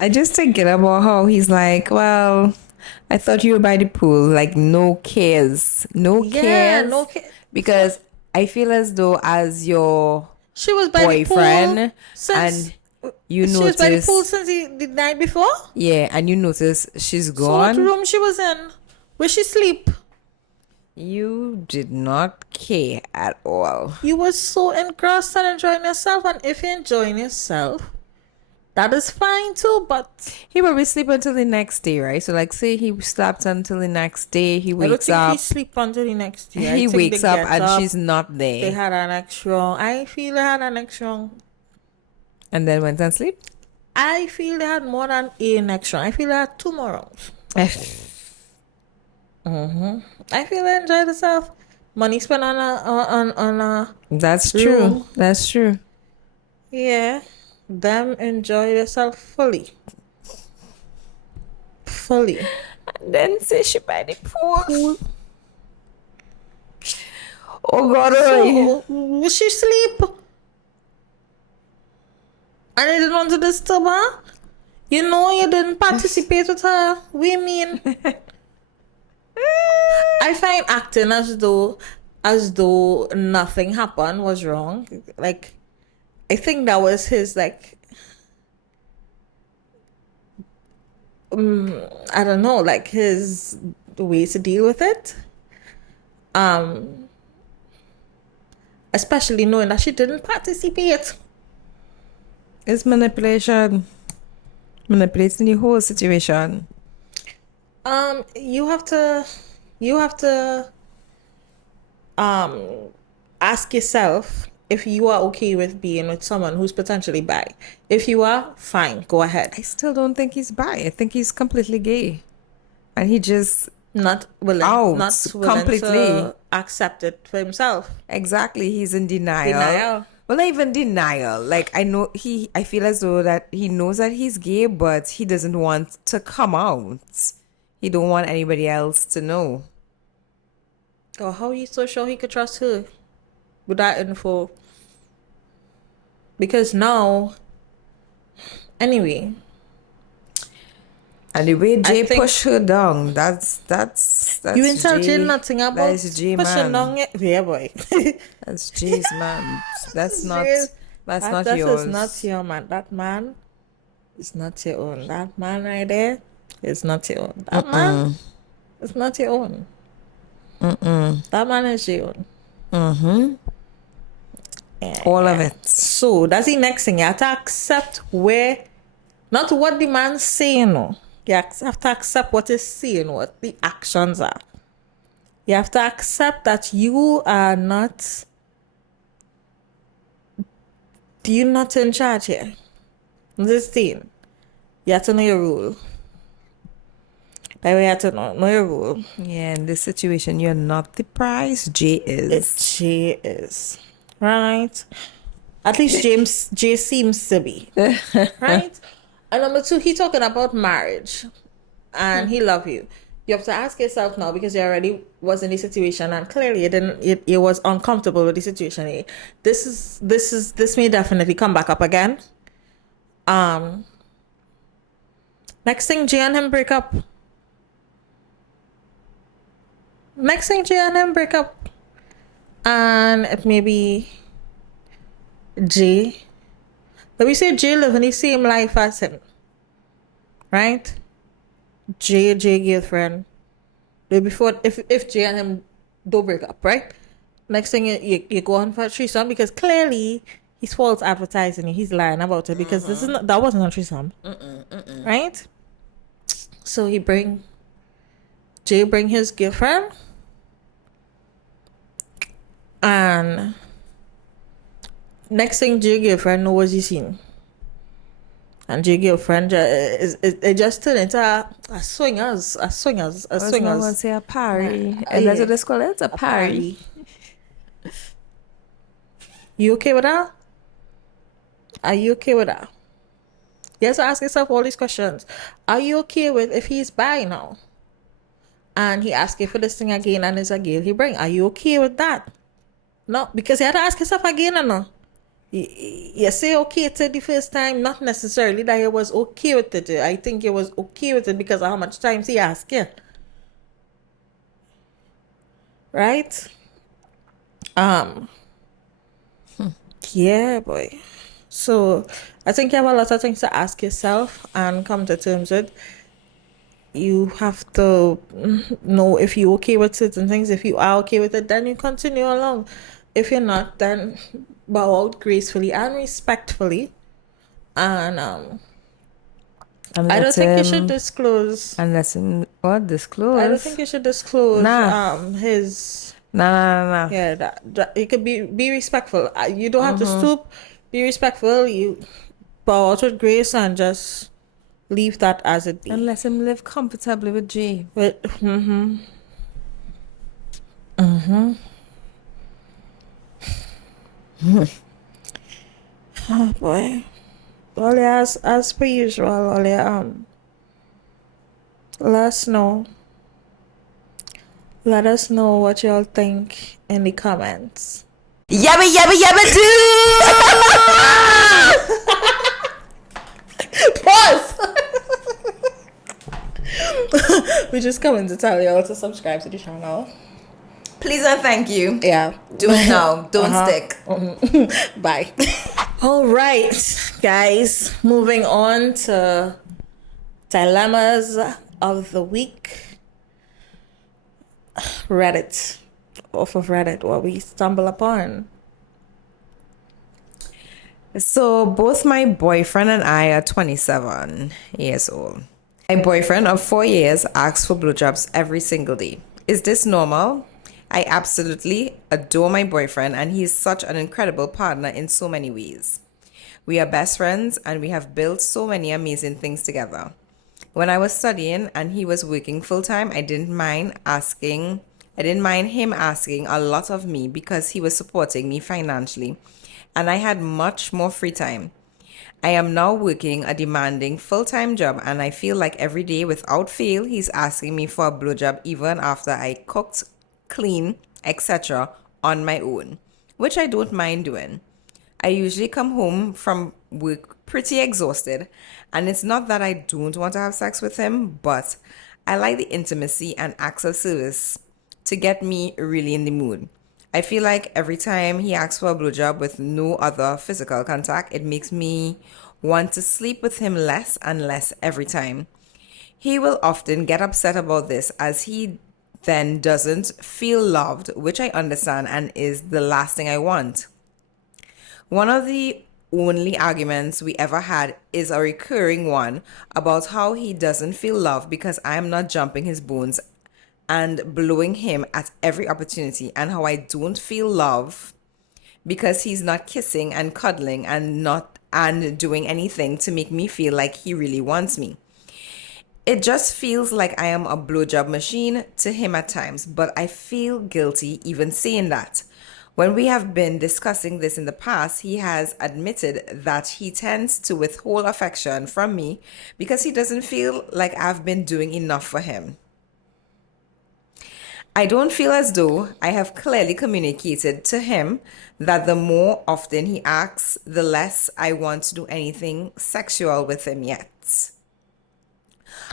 I just thinking about how he's like, well, I thought you were by the pool. Like, no cares. No cares. No care. Because I feel as though as your She was by boyfriend the pool since and you she was by the notice, pool since the night before. yeah, and you notice she's So what gone. room she was in? Where she sleep? You did not care at all. You were so engrossed and enjoying yourself, and if you're enjoying yourself, that is fine too. But He probably sleep until the next day, right? So, like, say he slept until the next day. He I don't wakes think up. he sleep until the next day. I He think wakes they up get and up, she's not They there, had an extra. I feel they had an extra. and then went and sleep. I feel they had more than an extra. I feel they had 2 more rounds. I feel they enjoyed themselves. Money spent on a That's room. true. That's true. Yeah. Them enjoy themselves fully. And then say she by the pool. Oh God! So, will she sleep? And I didn't want to disturb her. You know, you didn't participate with her. We mean, I find acting as though nothing happened was wrong. Like, I think that was his like. I don't know, like his way to deal with it. Especially knowing that she didn't participate. It's manipulation. Manipulating the whole situation. You have to ask yourself if you are okay with being with someone who's potentially bi. If you are, fine, go ahead. I still don't think he's bi. I think he's completely gay, and he just Not willing completely to accept it for himself. exactly. He's in denial. Well, not even denial. Like, I feel as though that he knows that he's gay, but he doesn't want to come out. He don't want anybody else to know. Oh, how are you so sure he could trust her with that info? Because now, anyway. And the way Jay think- pushed her down, that's You ain't tell Jay. Jay nothing about That's Jay, pushing man. down it. Yeah, boy. That's Jay's man. That's not Jay's- that's not that yours. is not your man. That man is not your own. That man right there is not your own. That man is not your own. That man is your own. Yeah. All of it. So that's the next thing. You have to accept not what the man's saying, no. You have to accept what he's saying, what the actions are. You have to accept that you're not in charge here. This thing. You have to know your rule. By the way, you have to know your rule. Yeah, in this situation, you're not the prize. Jay is. Jay is. Right? At least Jay seems to be. Right? And number two, he talking about marriage. And he love you. You have to ask yourself now, because you already was in the situation and clearly it was uncomfortable with the situation. This may definitely come back up again. Next thing, Jay and him break up. And it may be Jay. Let me say Jay live in the same life as him. Right? Jay girlfriend. Before if Jay and him don't break up, right? Next thing you go on for a threesome, because clearly he's false advertising. He's lying about it, because that wasn't a threesome. Right? So Jay bring his girlfriend, and next thing Jay girlfriend know what he seen. And Jay girlfriend it just turned into a swingers. I was going to say a party. And that's what it's called. It's a party. You okay with that? Are you okay with that? You have to ask yourself all these questions. Are you okay with if he's bi now? And he asks you for this thing again, and it's a girl he bring. Are you okay with that? No, because you have to ask yourself again or no. You say okay to the first time, not necessarily that he was okay with it. I think he was okay with it because of how much times he asked you. Right? Yeah, boy. So I think you have a lot of things to ask yourself and come to terms with. You have to know if you're okay with certain things. If you are okay with it, then you continue along. If you're not, then bow out gracefully and respectfully. And I don't think you should disclose. Unless what disclose? I don't think you should disclose. His. Nah. Yeah, that it could be respectful. You don't have to stoop. Be respectful. You bow out with grace and just leave that as it be. And let him live comfortably with Jay. Oh boy. Well, as per usual, let us know what y'all think in the comments. Yabba do. Pause. We just coming to tell y'all to subscribe to the channel. Please and thank you. Yeah. Do it now. Don't stick. Bye. All right, guys. Moving on to dilemmas of the week. Reddit. Off of Reddit, what we stumble upon. So both my boyfriend and I are 27 years old. My boyfriend of 4 years asks for blowjobs every single day. Is this normal? I absolutely adore my boyfriend, and he is such an incredible partner in so many ways. We are best friends, and we have built so many amazing things together. When I was studying and he was working full-time, I didn't mind him asking a lot of me because he was supporting me financially, and I had much more free time. I am now working a demanding full-time job, and I feel like every day without fail he's asking me for a blowjob even after I cooked, clean, etc. on my own, which I don't mind doing. I usually come home from work pretty exhausted, and it's not that I don't want to have sex with him, but I like the intimacy and acts of service to get me really in the mood. I feel like every time he asks for a blowjob with no other physical contact, it makes me want to sleep with him less and less every time. He will often get upset about this as he then doesn't feel loved, which I understand and is the last thing I want. One of the only arguments we ever had is a recurring one about how he doesn't feel loved because I am not jumping his bones and blowing him at every opportunity, and how I don't feel love because he's not kissing and cuddling and doing anything to make me feel like he really wants me. It just feels like I am a blowjob machine to him at times, but I feel guilty even saying that. When we have been discussing this in the past, he has admitted that he tends to withhold affection from me because he doesn't feel like I've been doing enough for him. I don't feel as though I have clearly communicated to him that the more often he asks, the less I want to do anything sexual with him yet.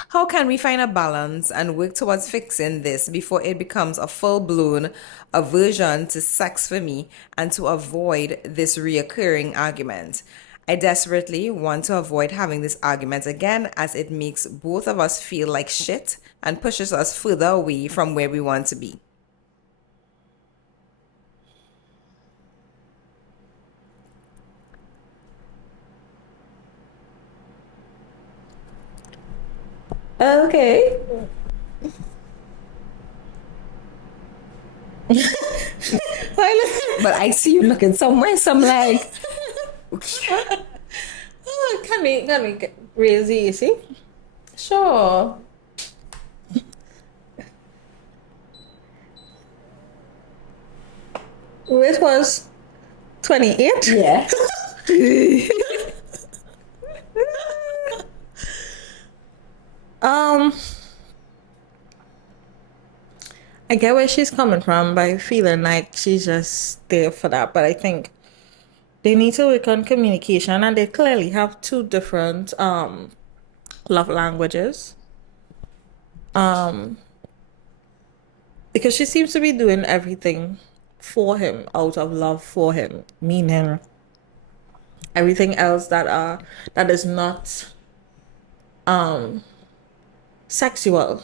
How can we find a balance and work towards fixing this before it becomes a full-blown aversion to sex for me and to avoid this reoccurring argument? I desperately want to avoid having this argument again, as it makes both of us feel like shit and pushes us further away from where we want to be. Okay. But I see you looking somewhere, so I'm like, Can we get raise the AC? sure. Which was 28? Yeah. I get where she's coming from by feeling like she's just there for that, but I think they need to work on communication, and they clearly have two different love languages. Because she seems to be doing everything for him out of love for him, meaning everything else that is not sexual.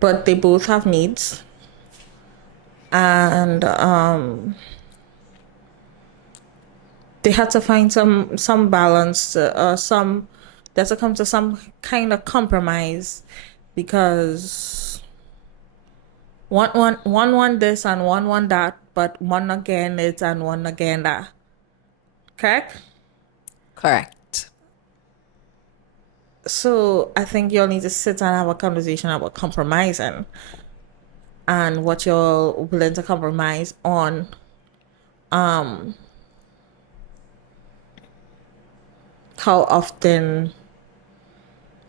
But they both have needs, and they had to find some balance, they had to come to some kind of compromise, because one this and one that, but one again it and one again that. Correct? Correct. So I think you'll need to sit and have a conversation about compromising and what you're willing to compromise on. How often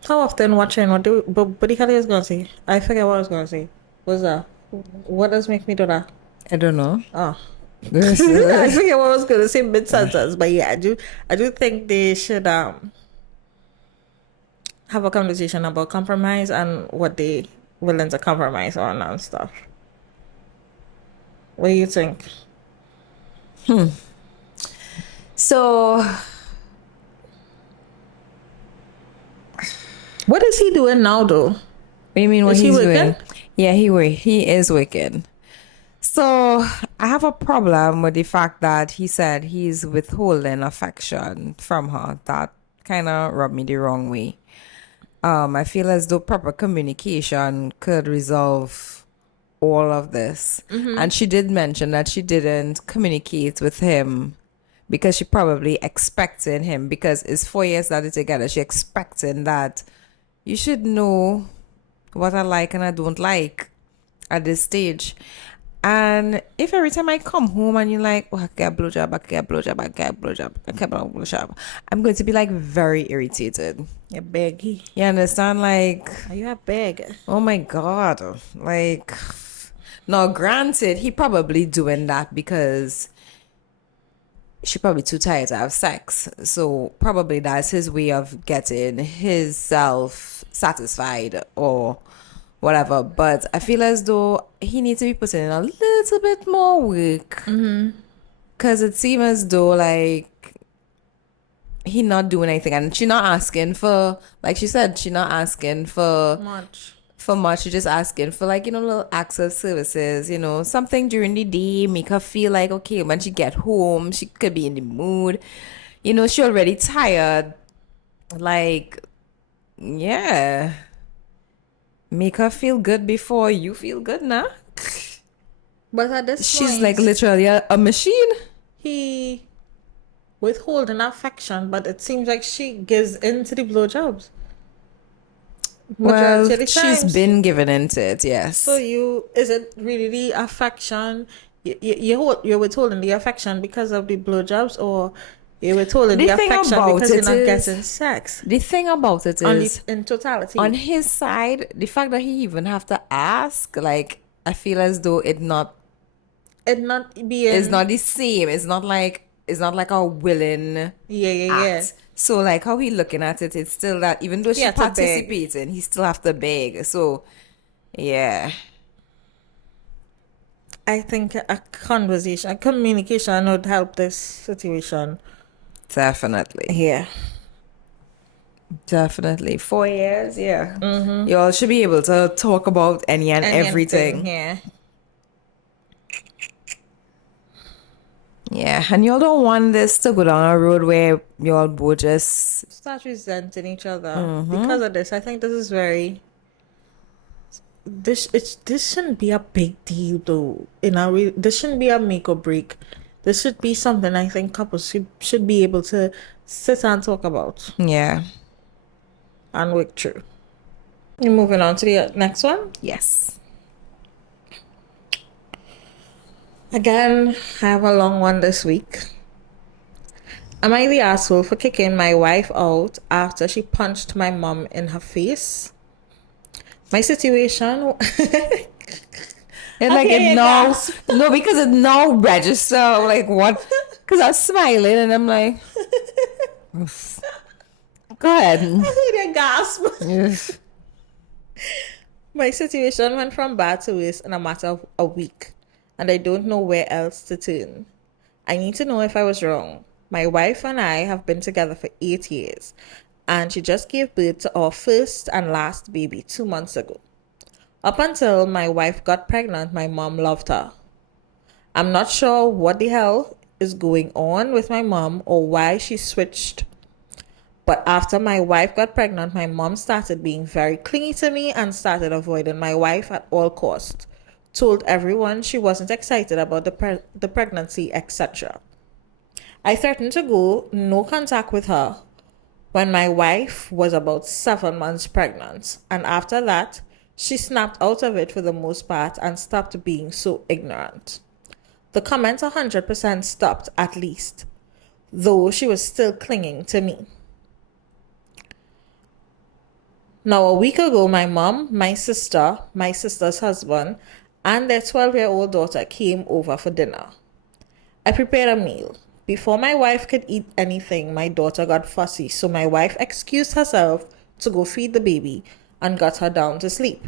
watching, what the hell was gonna say? I forget what I was gonna say. What's that? What does make me do that? I don't know. Oh. I forget what I was gonna say mid sentence, but yeah, I do think they should have a conversation about compromise and what they willing to compromise on and stuff. What do you think? So, What is he doing now, though? what do you mean what Is he he's working? doing? Yeah, he is working. So I have a problem with the fact that he said he's withholding affection from her. That kind of rubbed me the wrong way. I feel as though proper communication could resolve all of this. And she did mention that she didn't communicate with him because she probably expecting him, because it's 4 years that they're together. She expecting that you should know what I like and I don't like at this stage. And if every time I come home and you're like, oh, I get a blowjob, I get a blowjob, I get a blowjob, I get a blowjob, I'm going to be like very irritated. You're beggy. You understand? Like, Are you a beg? oh my God. Like, now granted, he probably doing that because she probably too tired to have sex. So probably that's his way of getting his self satisfied or whatever. But I feel as though he needs to be putting in a little bit more work. Because it seems as though like he not doing anything, and she not asking for, like she said, she not asking for Much. much. She's just asking for, like, little acts of services, something during the day, make her feel like, okay, when she get home, she could be in the mood. She already tired. Like, Yeah. Make her feel good before you feel good now. But at this She's like point, literally a machine. he withholding affection, but it seems like she gives in to the blowjobs Well, majority of the she's times. been given into it, So yes. is it really the affection? You're withholding the affection because of the blowjobs, or you're withholding The the thing affection about because you're it not is, getting sex the thing about it on the is, in on totality? his side, the fact that he even have to ask, like, I feel as though It not it's being not the same. It's not like a willing yeah. act. So like how he looking at it, it's still that even though He she had to beg. participating, he still have to beg. So yeah, I think a conversation, a communication would help this situation. definitely. Yeah. Definitely. 4 years, yeah. You all should be able to talk about any and Anything, everything. yeah. Yeah. And y'all don't want this to go down a road where y'all both just Start resenting each other because of this. I think this is very this shouldn't be a big deal though. This shouldn't be a make or break. This should be something I think couples should be able to sit and talk about yeah. and work through. You're moving on to the next one. Yes. Again, I have a long one this week. Am I the asshole for kicking my wife out after she punched my mom in her face? My situation. And like Okay, it you now gasp. no, because it now register like what, because I'm smiling and I'm like "Oof." Go ahead. I gasp. Oof. My situation went from bad to worse in a matter of a week, and I don't know where else to turn. I need to know if I was wrong. My wife and I have been together for 8 years, and she just gave birth to our first and last baby 2 months ago. Up until my wife got pregnant, my mom loved her. I'm not sure what the hell is going on with my mom or why she switched. But after my wife got pregnant, my mom started being very clingy to me and started avoiding my wife at all costs. Told everyone she wasn't excited about the pregnancy, etc. I threatened to go no contact with her when my wife was about 7 months pregnant, and after that, she snapped out of it for the most part and stopped being so ignorant. The comments 100% stopped at least, though she was still clinging to me. Now, a week ago, my mom, my sister, my sister's husband, and their 12-year-old daughter came over for dinner. I prepared a meal. Before my wife could eat anything, my daughter got fussy, so my wife excused herself to go feed the baby and got her down to sleep.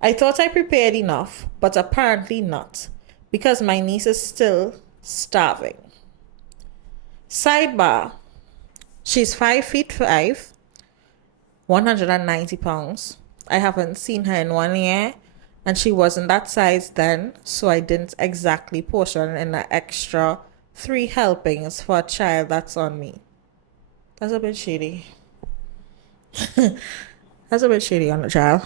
I thought I prepared enough, but apparently not, because my niece is still starving. Sidebar: she's 5'5", 190 pounds. I haven't seen her in 1 year, and she wasn't that size then, so I didn't exactly portion in an extra 3 helpings for a child that's on me. That's a bit shady. That's a bit shady on the child.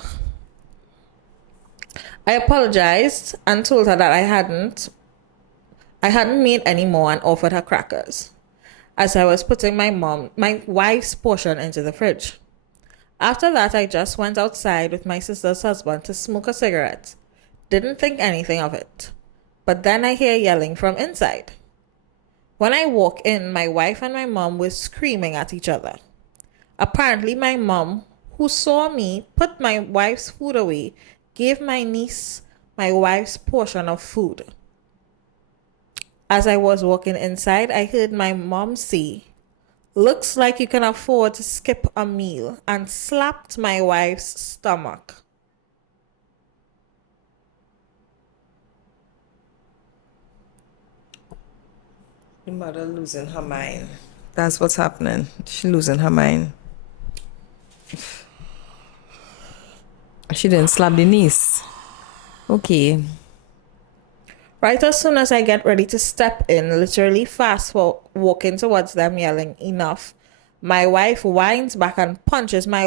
I apologized and told her that I hadn't made any more and offered her crackers as I was putting my wife's portion into the fridge. After that, I just went outside with my sister's husband to smoke a cigarette. Didn't think anything of it. But then I hear yelling from inside. When I walk in, my wife and my mom were screaming at each other. Apparently, my mom, who saw me put my wife's food away, gave my niece my wife's portion of food. As I was walking inside, I heard my mom say, "Looks like you can afford to skip a meal," and slapped my wife's stomach. Your mother losing her mind. That's what's happening. She losing her mind. She didn't slap the niece. Okay. Right as soon as I get ready to step in, literally fast walking towards them, yelling, "Enough," My wife whines back and punches my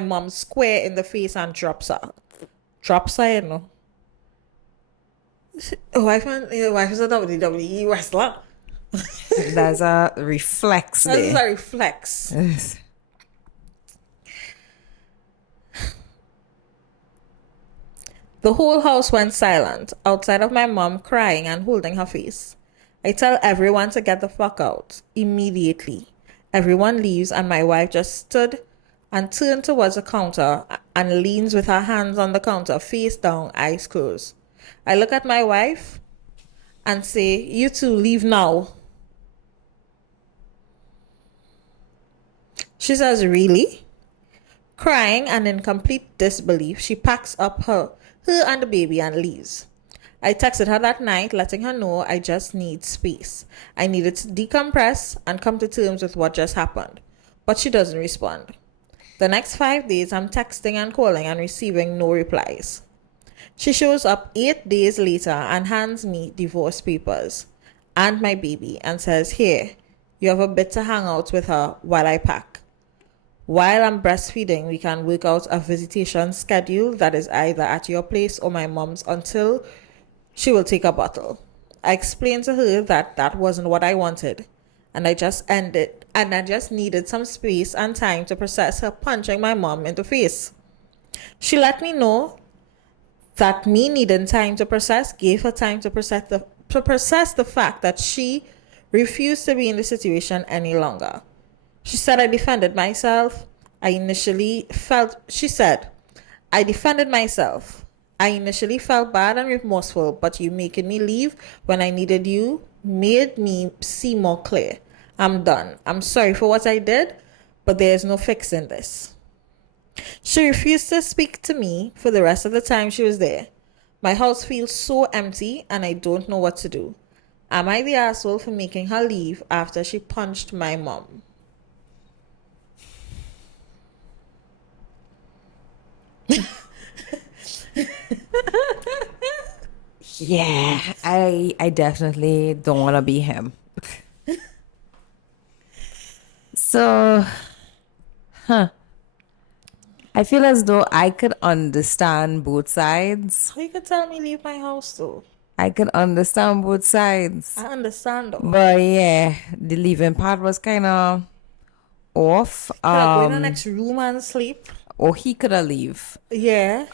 mom square in the face and drops her. Drops her, you know. Your wife is a WWE wrestler. That's a reflex That is there. a reflex. The whole house went silent, outside of my mom crying and holding her face. I tell everyone to get the fuck out immediately. Everyone leaves, and my wife just stood and turned towards the counter and leans with her hands on the counter, face down, eyes closed. I look at my wife and say, "You two leave now." She says, "Really?" Crying and in complete disbelief, she packs up her and the baby and leaves. I texted her that night, letting her know I just need space. I needed to decompress and come to terms with what just happened. But she doesn't respond. The next 5 days, I'm texting and calling and receiving no replies. She shows up 8 days later and hands me divorce papers and my baby and says, "Here, you have a bit to hang out with her while I pack. While I'm breastfeeding, we can work out a visitation schedule that is either at your place or my mom's until she will take a bottle." I explained to her that that wasn't what I wanted, and I just needed some space and time to process her punching my mom in the face. She let me know that me needing time to process gave her time to process the fact that she refused to be in the situation any longer. She said I defended myself. She said, "I defended myself. I initially felt bad and remorseful, but you making me leave when I needed you made me see more clear. I'm done. I'm sorry for what I did, but there is no fixing this." She refused to speak to me for the rest of the time she was there. My house feels so empty and I don't know what to do. Am I the asshole for making her leave after she punched my mom? Yeah, I definitely don't want to be him. So, I feel as though I could understand both sides. You could tell me leave my house though. I could understand both sides. I understand though. But yeah, the leaving part was kind of off. Could I go in the next room and sleep? Or he could have leave. Yeah.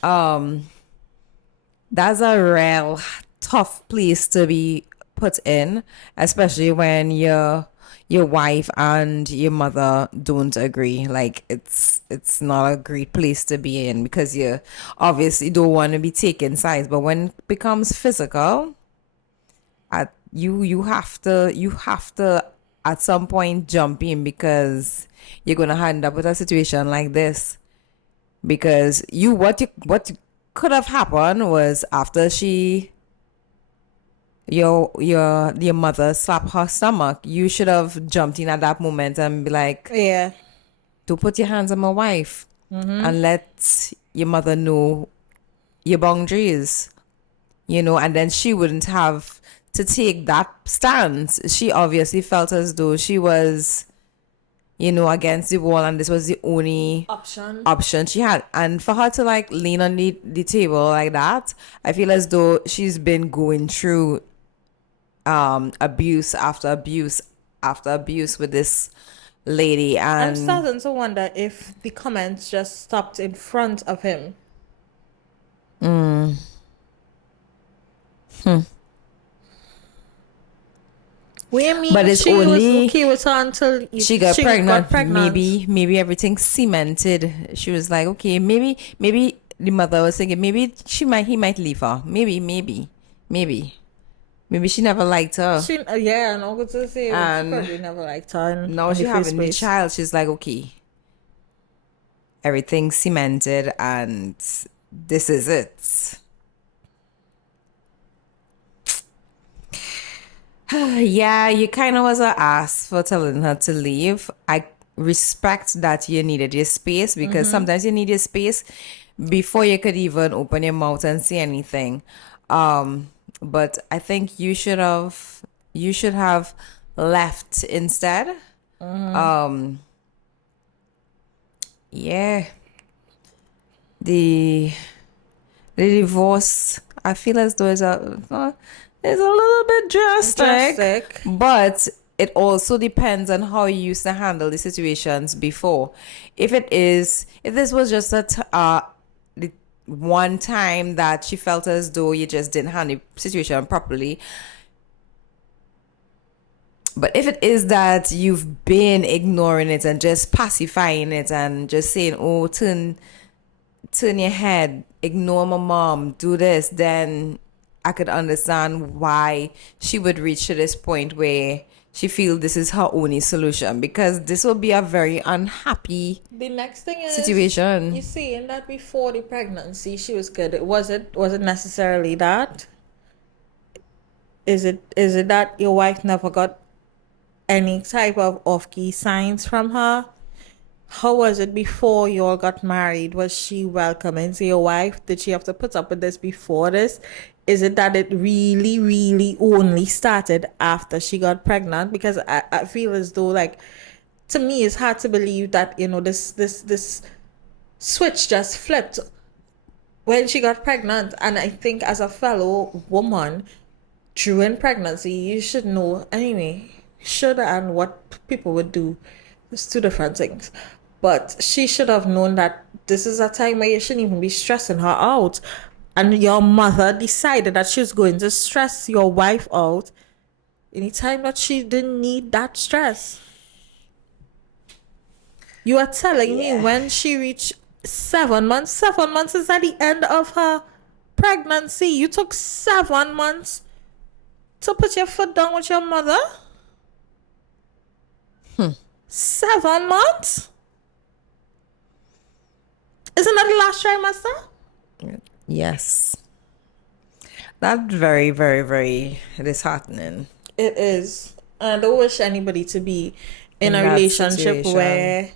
That's a real tough place to be put in, especially when your wife and your mother don't agree. Like it's not a great place to be in because you obviously don't want to be taking sides. But when it becomes physical, you have to at some point jump in because you're gonna end up with a situation like this. Because what could have happened was after your mother slapped her stomach, you should have jumped in at that moment and be like, Yeah. "Don't put your hands on my wife," and let your mother know your boundaries, and then she wouldn't have to take that stance. She obviously felt as though she was, against the wall, and this was the only option she had. And for her to like lean on the table like that, I feel as though she's been going through abuse after abuse after abuse with this lady. And I'm starting to wonder if the comments just stopped in front of him. What do you mean? But it's she only was okay with her until she got pregnant. Maybe everything cemented. She was like, okay, maybe the mother was thinking maybe he might leave her. Maybe she never liked her. Yeah, and I was going to say she probably never liked her. Now she having the child. She's like, okay, everything cemented, and this is it. Yeah, you kind of was an ass for telling her to leave. I respect that you needed your space because sometimes you need your space before you could even open your mouth and say anything. But I think you should have left instead. Yeah, the divorce, I feel as though it's a little bit drastic, Drastic. but it also depends on how you used to handle the situations before. If this was just the one time that she felt as though you just didn't handle the situation properly, but if it is that you've been ignoring it and just pacifying it and just saying, "Oh, turn your head, ignore my mom, do this," then I could understand why she would reach to this point where she feels this is her only solution, because this will be a very unhappy The next thing is situation. you saying that before the pregnancy she was good. Was it necessarily that? Is it that your wife never got any type of off-key signs from her? How was it before you all got married? Was she welcoming to your wife? Did she have to put up with this before this? Is it that it really, really only started after she got pregnant? Because I feel as though, like, to me, it's hard to believe that, this switch just flipped when she got pregnant. And I think as a fellow woman, during pregnancy, you should know anyway. Should and what people would do. It's two different things. But she should have known that this is a time where you shouldn't even be stressing her out. And your mother decided that she was going to stress your wife out anytime that she didn't need that stress. You are telling me when she reached 7 months is at the end of her pregnancy. You took 7 months to put your foot down with your mother? 7 months? Isn't that the last trimester? Yes. That's very, very, very disheartening. It is. And I don't wish anybody to be in a that relationship situation. where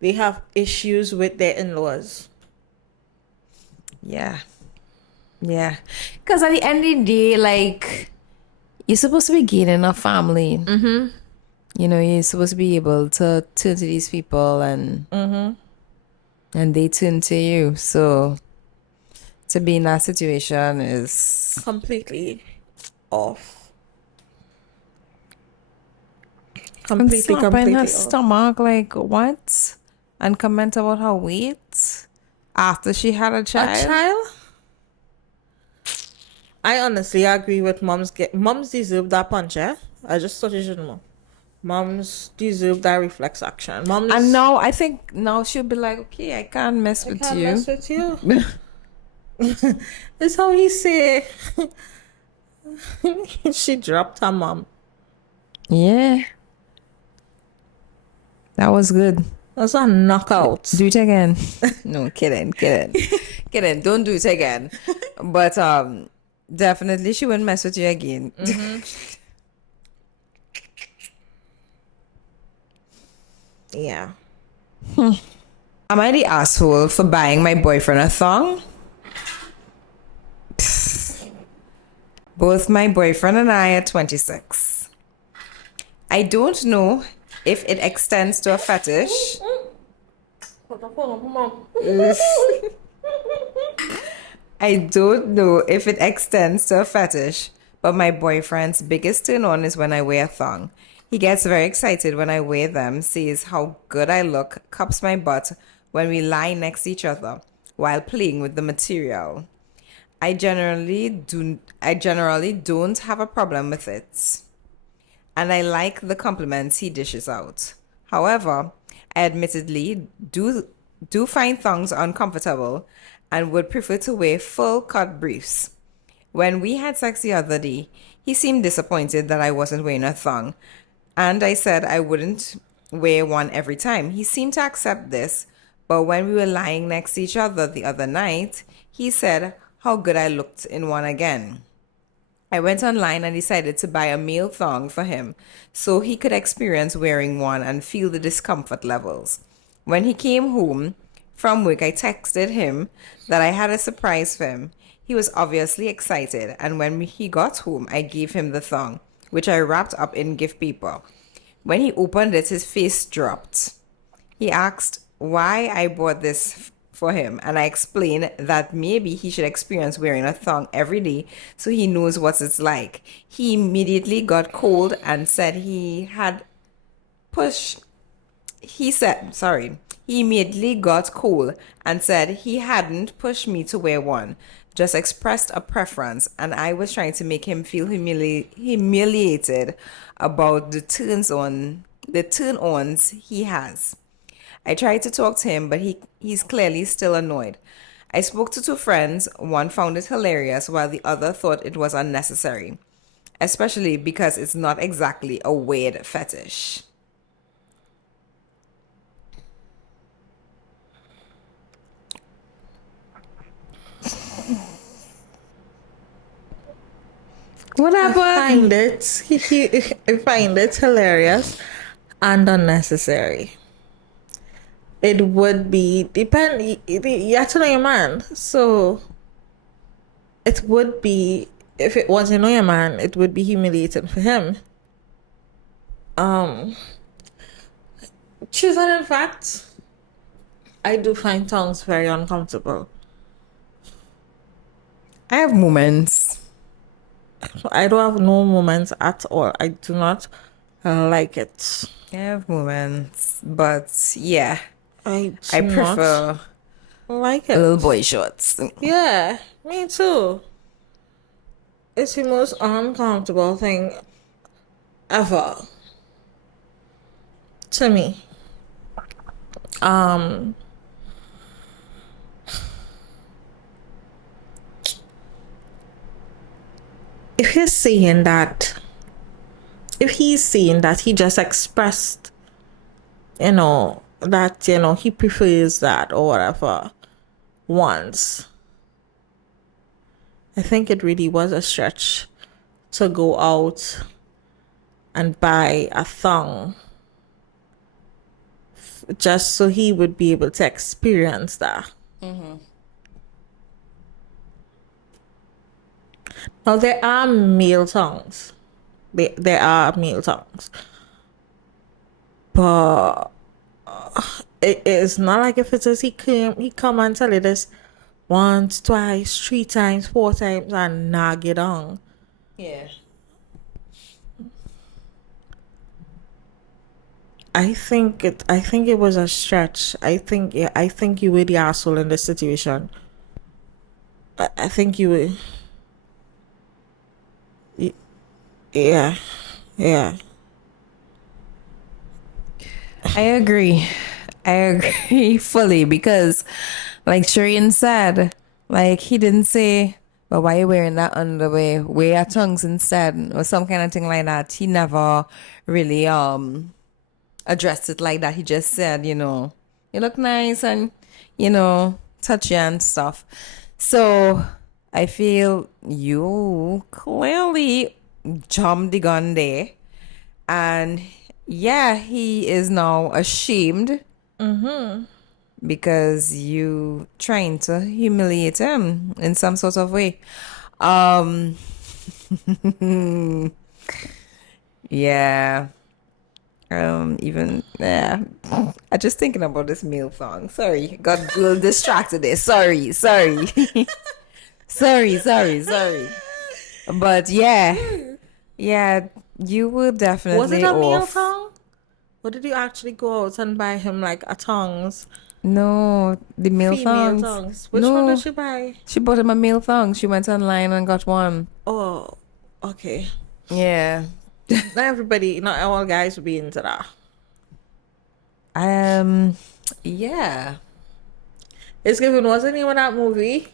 they have issues with their in-laws. Yeah. Yeah. Because at the end of the day, like, you're supposed to be gaining a family. Mm-hmm. You're supposed to be able to turn to these people and they turn to you. So to be in that situation is Completely off. and slap in Completely her off. stomach, like, what? And comment about her weight after she had a A child. child? I honestly agree with moms. Moms deserve that punch, eh? I just thought you should know. Moms deserve that reflex action. Moms. And now I think now she'll be like, okay, I can't mess I with can't you. mess with you. That's how he say. She dropped her mom. Yeah. That was good. That's a knockout. Do it again. No, kidding. Kidding. Don't do it again. But definitely she wouldn't mess with you again. Yeah. Am I the asshole for buying my boyfriend a thong? Both my boyfriend and I are 26. I don't know if it extends to a fetish. I don't know if it extends to a fetish, but my boyfriend's biggest turn on is when I wear a thong. He gets very excited when I wear them, sees how good I look, cups my butt when we lie next to each other while playing with the material. I generally don't have a problem with it, and I like the compliments he dishes out. However, I admittedly do find thongs uncomfortable and would prefer to wear full cut briefs. When we had sex the other day, he seemed disappointed that I wasn't wearing a thong, and I said I wouldn't wear one every time. He seemed to accept this, but when we were lying next to each other the other night, he said how good I looked in one again. I went online and decided to buy a male thong for him so he could experience wearing one and feel the discomfort levels. When he came home from work, I texted him that I had a surprise for him. He was obviously excited, and when he got home, I gave him the thong, which I wrapped up in gift paper. When he opened it, his face dropped. He asked why I bought this for him, and I explained that maybe he should experience wearing a thong every day so he knows what it's like. He immediately got cold and said he had pushed. He said, sorry, he immediately got cool and said he hadn't pushed me to wear one, just expressed a preference, and I was trying to make him feel humiliated about the turn-ons he has. I tried to talk to him, but he's clearly still annoyed. I spoke to two friends. One found it hilarious, while the other thought it was unnecessary, especially because it's not exactly a weird fetish. What happened? I find it hilarious and unnecessary. It would be you have to know your man. So it would be, if it was you know your man, it would be humiliating for him. Choosing in fact, I do find tongues very uncomfortable. I have moments. I don't have no moments at all. I do not like it. I have moments, but yeah, I I prefer like it. little boy shorts. Yeah, me too. It's the most uncomfortable thing ever to me. If he's saying that he just expressed, that, he prefers that or whatever once, I think it really was a stretch to go out and buy a thong just so he would be able to experience that. Now, there are male tongues. There are male tongues. But it is not like if it is he come and tell you this once, twice, 3 times, 4 times and nag it on. Yeah. I think it was a stretch. I think you were the asshole in this situation. I think you were. Yeah. I agree. I agree fully because, like Sherain said, like he didn't say, "But why you wearing that underwear? Wear your tongues instead," or some kind of thing like that. He never really addressed it like that. He just said, you look nice and touch you and stuff. So I feel you clearly jumped the gun there, and yeah, he is now ashamed because you trying to humiliate him in some sort of way. Yeah. Even yeah, I just thinking about this meal thong. Sorry, got a little distracted there. Sorry. sorry. But yeah, you will definitely Was it a meal off. tongue? Or did you actually go out and buy him like a tongs? No, the meal Female thongs. tongs. Which No, one did she buy? she bought him a meal thong. She went online and got one. Oh, okay. Yeah. Not all guys would be into that. Yeah. It's given, wasn't even that movie?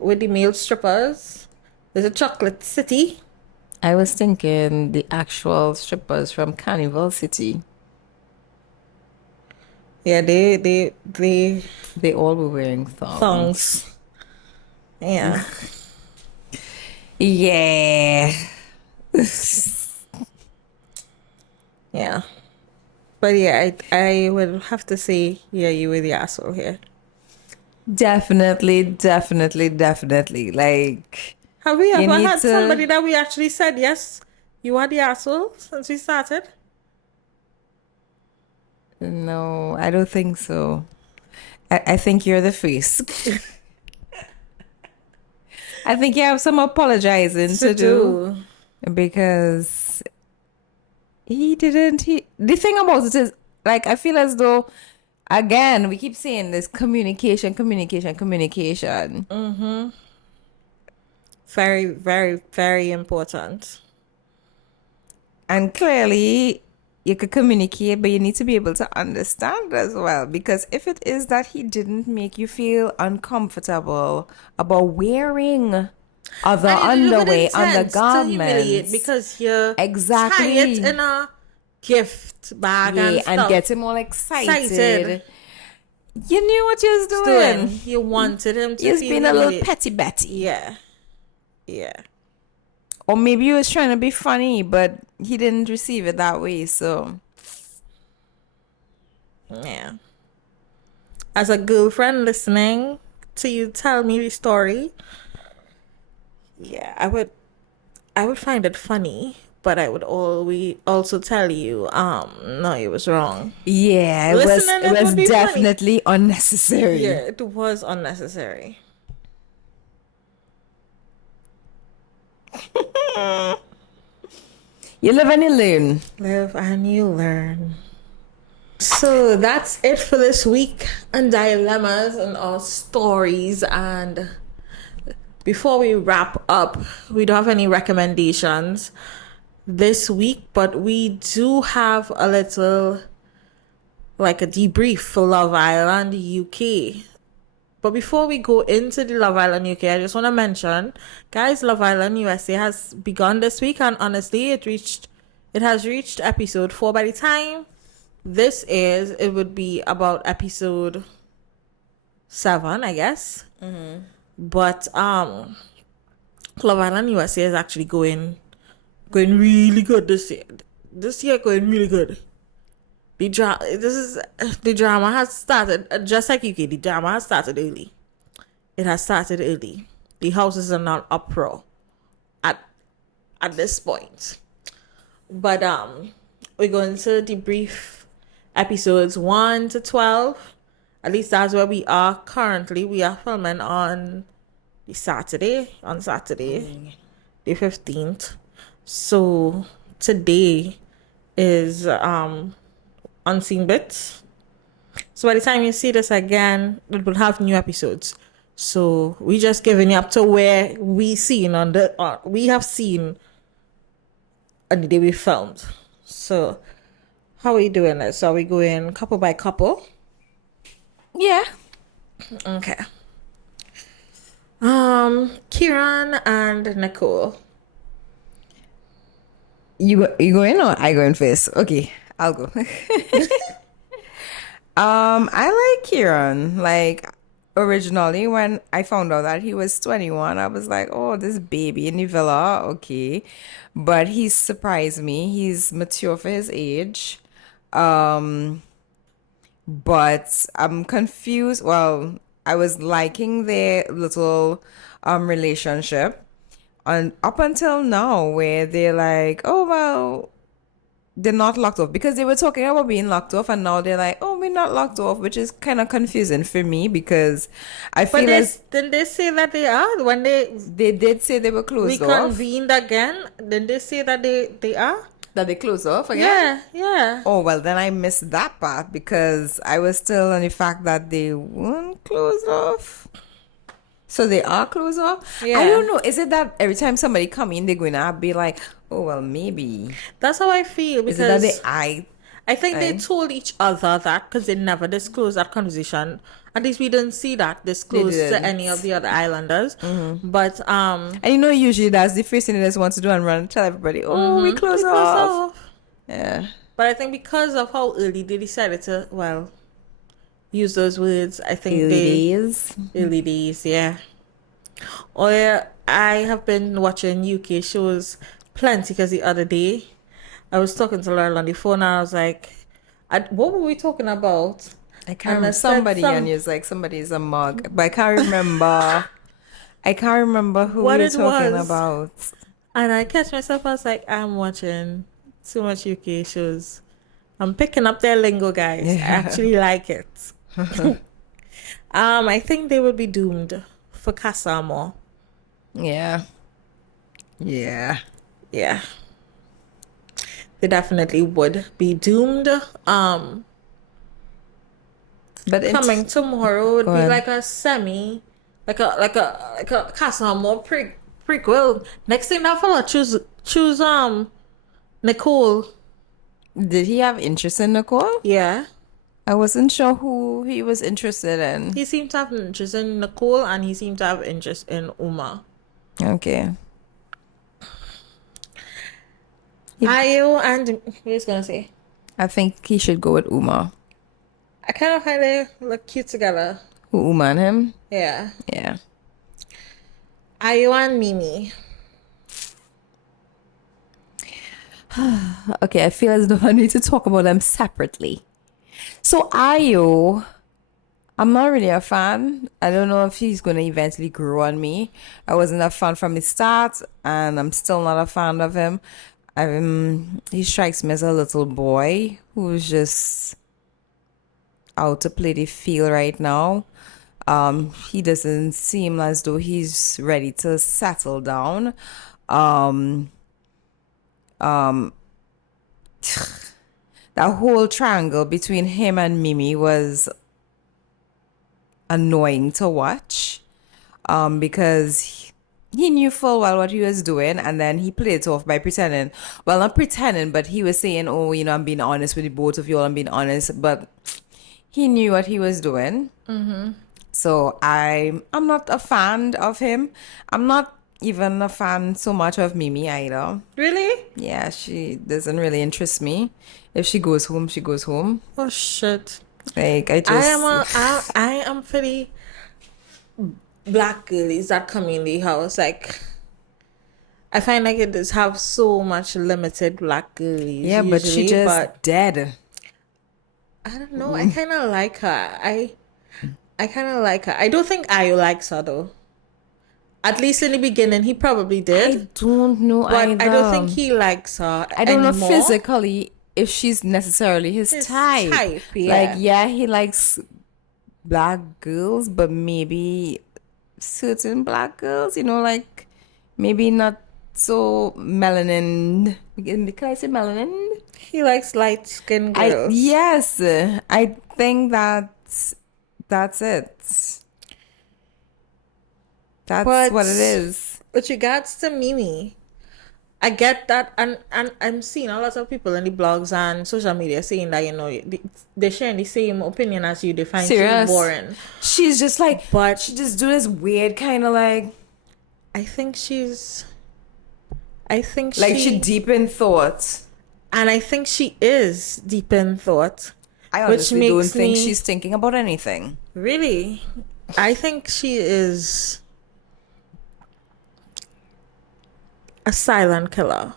With the male strippers. There's a Chocolate City. I was thinking the actual strippers from Carnival City. Yeah, they They all were wearing thongs. thongs. Yeah. Yeah. Yeah. But yeah, I would have to say, yeah, you were the asshole here. Definitely. Like, Have we you ever need had to- somebody that we actually said, yes, You are the asshole since we started? No, I don't think so. I think you're the face. I think you have some apologizing To to do do. because he didn't. The thing about it is, like, I feel as though, again, we keep saying this communication, communication, communication. Very, very, very important. And clearly, you could communicate, but you need to be able to understand as well. Because if it is that he didn't make you feel uncomfortable about wearing other And you do it with underwear, intent to humiliate undergarments, because you tie it exactly, in a gift bag yeah, and and stuff. get him all Excited. excited. You knew what you was doing. Doing. You wanted him to You's feel being a little humiliated. petty Betty. Yeah. Yeah. Or maybe he was trying to be funny, but he didn't receive it that way. So, Yeah. As a girlfriend listening to you tell me the story, yeah, I would find it funny, but I would always also tell you, no, it was wrong. yeah, Listening, it it was would be funny. definitely unnecessary. Yeah, it was unnecessary. You live and you learn. Live and you learn. So that's it for this week and dilemmas and our stories. And before we wrap up, we don't have any recommendations this week, but we do have a little, like, a debrief for Love Island UK. But before we go into the Love Island UK, I just want to mention, guys, Love Island USA has begun this week, and honestly, it has reached episode 4. By the time this is, it would be about episode 7, I guess. But Love Island USA is actually going really good this year. This year going really good. The drama has started just like UK. The drama has started early. It has started early. The houses are not uproar at this point. But we're going to debrief episodes 1 to 12. At least that's where we are currently. We are filming on Saturday, the 15th. So today is Unseen Bits. So by the time you see this again, it will have new episodes. So we just giving you up to where we have seen on the day we filmed. So how are we doing this? Are we going couple by couple? Yeah. Okay. Kieran and Nicole. You going or I going first? Okay, I'll go. I like Kieran. Like, originally when I found out that he was 21, I was like, oh, this baby in the villa, okay. But he surprised me. He's mature for his age. But I'm confused. Well, I was liking their little relationship. And up until now, where they're like, oh, well, they're not locked off, because they were talking about being locked off, and now they're like, oh, we're not locked off, which is kind of confusing for me, because I But feel as didn't they say that they are when they did say they were closed off, reconvened again? Didn't they say that they are? that they closed off again. Yeah. Oh, well, then I missed that part, because I was still on the fact that they weren't closed off. So they are closed off? Yeah. I don't know. Is it that every time somebody come in, they're going to be like, oh, well, maybe. That's how I feel, Is it that because I think they Aye. told each other that because they never disclosed that conversation. At least we didn't see that disclosed to didn't. any of the other islanders. But And usually that's the first thing they just want to do, and run and tell everybody, oh, we close we off. off. Yeah. But I think because of how early they decided to, well, use those words, I think early days, yeah. Or I have been watching UK shows plenty, because the other day I was talking to Laurel on the phone, and I was like, what were we talking about? I can't And I remember. said Somebody and he was like, somebody's a mug. But I can't remember. I can't remember who What we were it talking was. about. And I catch myself, I was like, I'm watching too much UK shows. I'm picking up their lingo, guys. I Yeah. actually like it. I think they would be doomed for Casamo. Yeah. Yeah. Yeah, they definitely would be doomed. But Coming tomorrow would go be ahead. like a semi, like a Casamo prequel. Next thing that fella choose Nicole. Did he have interest in Nicole? Yeah. I wasn't sure who he was interested in. He seemed to have interest in Nicole and he seemed to have interest in Uma. Okay. Ayo and what was gonna say? I think he should go with Uma. I kind of find they look cute together. Who, Uma and him? Yeah. Yeah. Ayo and Mimi. Okay, I feel as though I need to talk about them separately. So Ayo, I'm not really a fan. I don't know if he's going to eventually grow on me. I wasn't a fan from the start, and I'm still not a fan of him. He strikes me as a little boy who's just out to play the field right now. He doesn't seem as though he's ready to settle down. Um, that whole triangle between him and Mimi was annoying to watch because he knew full well what he was doing, and then he played it off by pretending. Well, not pretending, but he was saying, oh, I'm being honest with the both of you all, I'm being honest, but he knew what he was doing. So I'm not a fan of him. I'm not even a fan so much of Mimi either. Really? Yeah, she doesn't really interest me. If she goes home, she goes home. Oh shit. Like I I am for the black girlies that come in the house. Like I find like it does have so much limited black girlies. yeah, but she usually, just but dead. I don't know. I kind of like her. I kind of like her. I don't think Ayo likes her though. At least in the beginning, he probably I did, don't know but either. I don't think he likes her I don't know anymore. physically if she's necessarily his type. Yeah. Like, yeah, he likes black girls, but maybe certain black girls, like maybe not so melanin. Can I say melanin? He likes light skinned girls. Yes, I think that's it. That's But what it is. with regards to Mimi, I get that, and I'm seeing a lot of people in the blogs and social media saying that they're sharing the same opinion as you. They find she Serious. boring. She's just like, But she just do this weird kind of like I think she's. I think she deep in thought. and I think she is deep in thought. I Which honestly don't makes think me- she's thinking about anything. Really, I think she is a silent killer.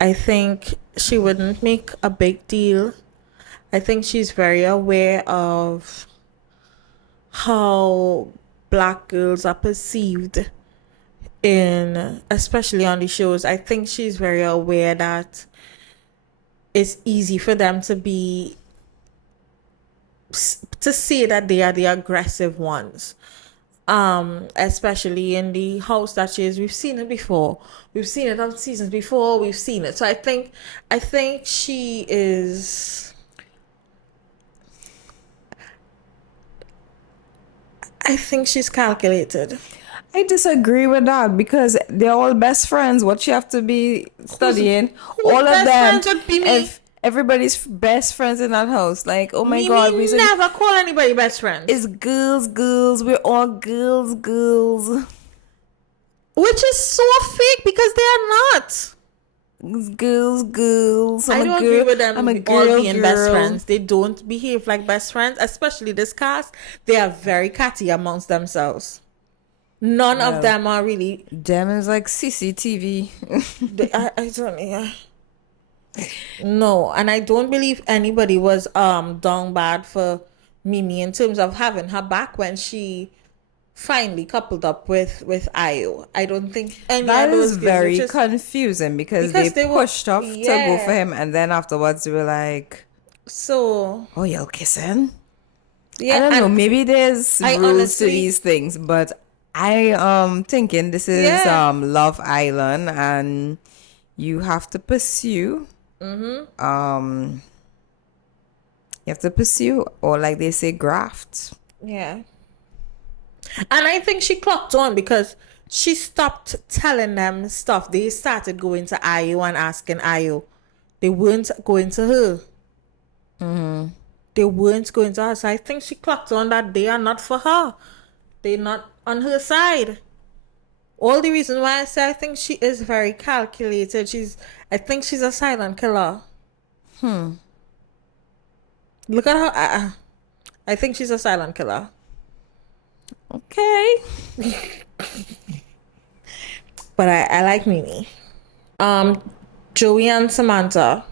I think she wouldn't make a big deal. I think she's very aware of how black girls are perceived especially on the shows. I think she's very aware that it's easy for them to say that they are the aggressive ones. Especially in the house that she is. We've seen it before. We've seen it on seasons before. We've seen it. So I think she is. I think she's calculated. I disagree with that because they're all best friends. What you have to be studying, all of best them. friends would be me? If everybody's best friends in that house, like, oh my Mimi God, never call anybody best friends. it's girls. We're all girls. Which is so fake because they are not. It's girls. I I'm a don't girl. agree with them I'm a all girl. being best friends. They don't behave like best friends, especially this cast. They are very catty amongst themselves. None of them are really. Them is like CCTV. I don't. Yeah. No, and I don't believe anybody was down bad for Mimi in terms of having her back when she finally coupled up with Ayo. I don't think any That of those is girls were very just confusing because because they they were, pushed off to go for yeah. him, and then afterwards they were like, So "Oh, y'all kissing?" I yeah, don't know. and Maybe there's I rules to honestly, these things, but I thinking this is yeah. Love Island, and you have to pursue um you have to pursue, or like they say, graft. Yeah. And I think she clocked on because she stopped telling them stuff. They started going to Ayo and asking Ayo. They weren't going to her. They weren't going to her. So I think she clocked on that they are not for her. They're not on her side. All the reason why I say I think she is very calculated. I think she's a silent killer. Look at her. I think she's a silent killer. Okay. But I like Mimi. Joey and Samantha.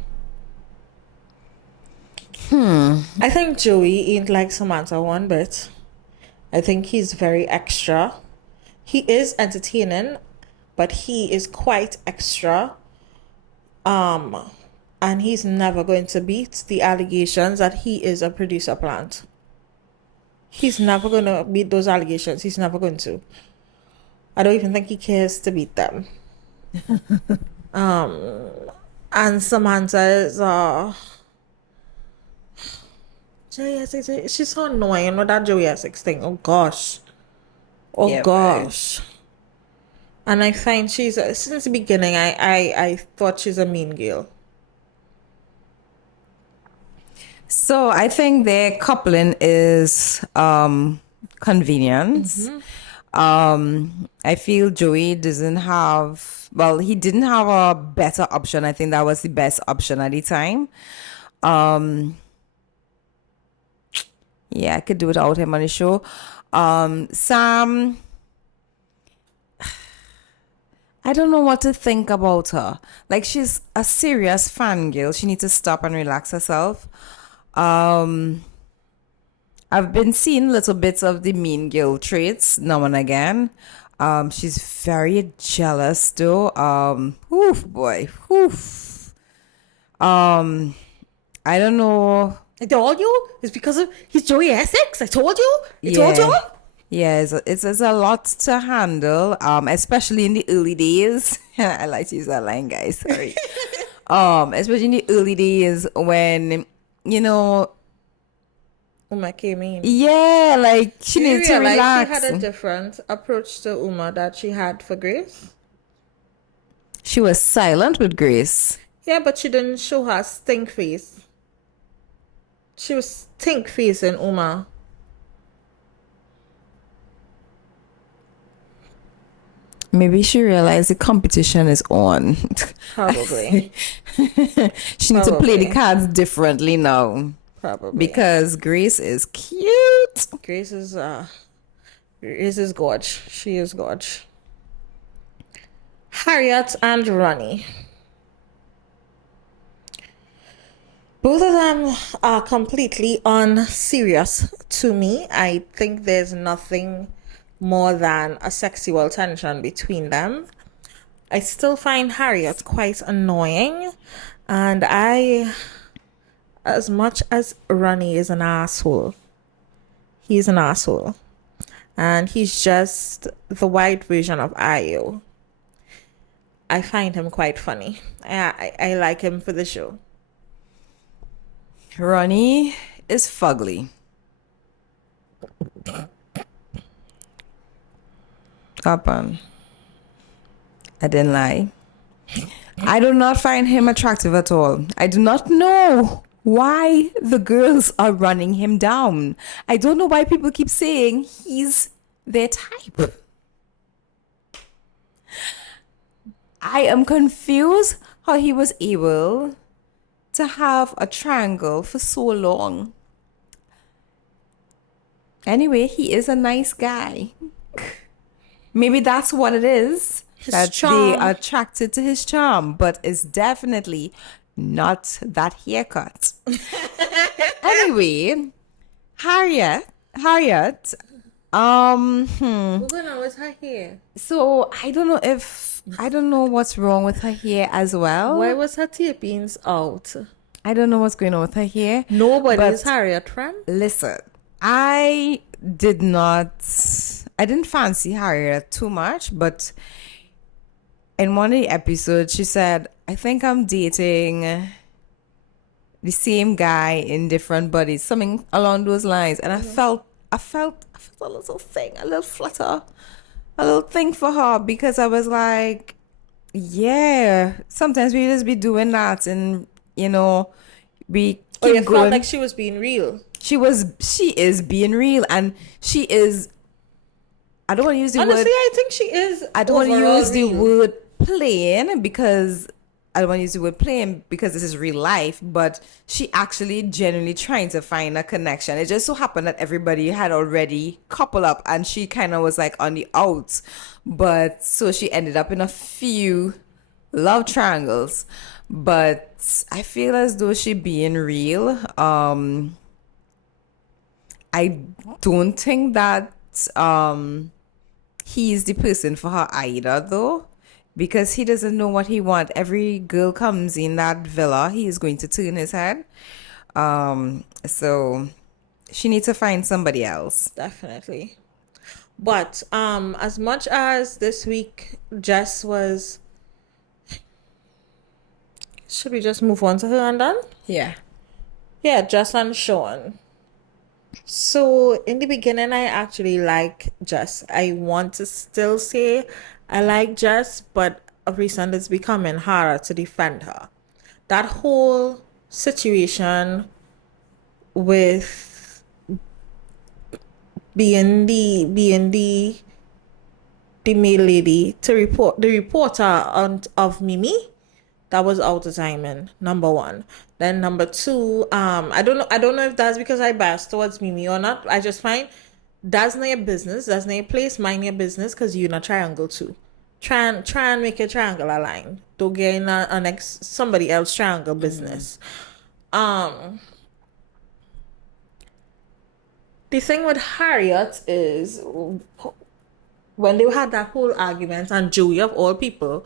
I think Joey ain't like Samantha one bit. I think he's very extra. He is entertaining, but he is quite extra. And he's never going to beat the allegations that he is a producer plant. He's never going to beat those allegations. He's never going to. I don't even think he cares to beat them. And Samantha is Joey Essex. She's so annoying with that Joey Essex thing. Oh gosh. Oh Yeah, gosh. And I find she's since the beginning I thought she's a mean girl. So I think their coupling is convenience. I feel Joey doesn't have, well, he didn't have a better option. I think that was the best option at the time. Yeah, I could do without him on the show. Sam, I don't know what to think about her. Like, she's a serious fangirl. She needs to stop and relax herself. I've been seeing little bits of the mean girl traits now and again. She's very jealous though. Oof, boy. Oof. I don't know. I told you it's because of he's Joey Essex. I told you. I told you. Yeah, it's a lot to handle, especially in the early days. I like to use that line, guys. Sorry. Especially in the early days when, you know, Uma came in. yeah, like she Do you needs to realize relax. she had a different approach to Uma that she had for Grace? She was silent with Grace. Yeah, but she didn't show her stink face. She was stink face in Uma. Maybe she realized the competition is on. Probably. She needs to play the cards differently now. Probably. Because Grace is cute. Grace is gorge. She is gorge. Harriet and Ronnie. Both of them are completely unserious to me. I think there's nothing more than a sexual tension between them. I still find Harriet quite annoying, and as much as Ronnie is an asshole, he's an asshole, and he's just the white version of Ayo. I find him quite funny. I like him for the show. Ronnie is fugly. Up on. I didn't lie. I do not find him attractive at all. I do not know why the girls are running him down. I don't know why people keep saying he's their type. I am confused how he was able to have a triangle for so long. Anyway, he is a nice guy. Maybe that's what it is. That they are attracted to his charm, but it's definitely not that haircut. Anyway, Harriet What's going on with her hair? So I don't know what's wrong with her hair as well. Why was her tear-pins out? I don't know what's going on with her hair. Nobody but is Harriet fan. Listen, I didn't fancy Harriet too much, but in one of the episodes, she said, I think I'm dating the same guy in different bodies, something along those lines. And I felt a little thing, a little flutter, a little thing for her because I was like, yeah, sometimes we just be doing that and, we keep You going. felt like she was being real. She is being real, and she is. I don't want to use the Honestly, word. I think she is. I don't want to overall use the real. word plain because I don't want to use the word plain because this is real life. But she actually genuinely trying to find a connection. It just so happened that everybody had already coupled up, and she kind of was like on the outs. But so she ended up in a few love triangles. But I feel as though she being real. I don't think that he's the person for her either, though, because he doesn't know what he wants. Every girl comes in that villa, he is going to turn his head. So she needs to find somebody else. Definitely. But as much as this week Jess was, should we just move on to her and done? Yeah. Yeah, Jess and Sean. So in the beginning, I actually like Jess. I want to still say I like Jess, but of recent it's becoming harder to defend her. That whole situation with being the mail lady to report the reporter of Mimi, that was out of timing, number one. Then number two, I don't know if that's because I bias towards Mimi or not. I just find that's not your business, that's not your place, mind your business, because you're in a triangle too. Try and make your triangle align. Don't get in a next somebody else triangle business. The thing with Harriet is when they had that whole argument, and Joey of all people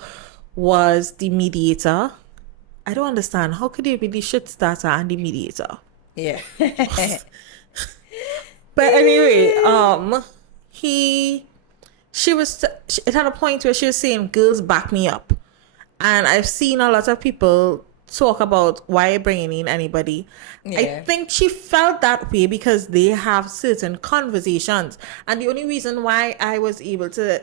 was the mediator. I don't understand. How could you be the shit starter and the mediator? Yeah. But anyway, it had a point where she was saying, girls back me up. And I've seen a lot of people talk about why you're bringing in anybody. Yeah. I think she felt that way because they have certain conversations. And the only reason why I was able to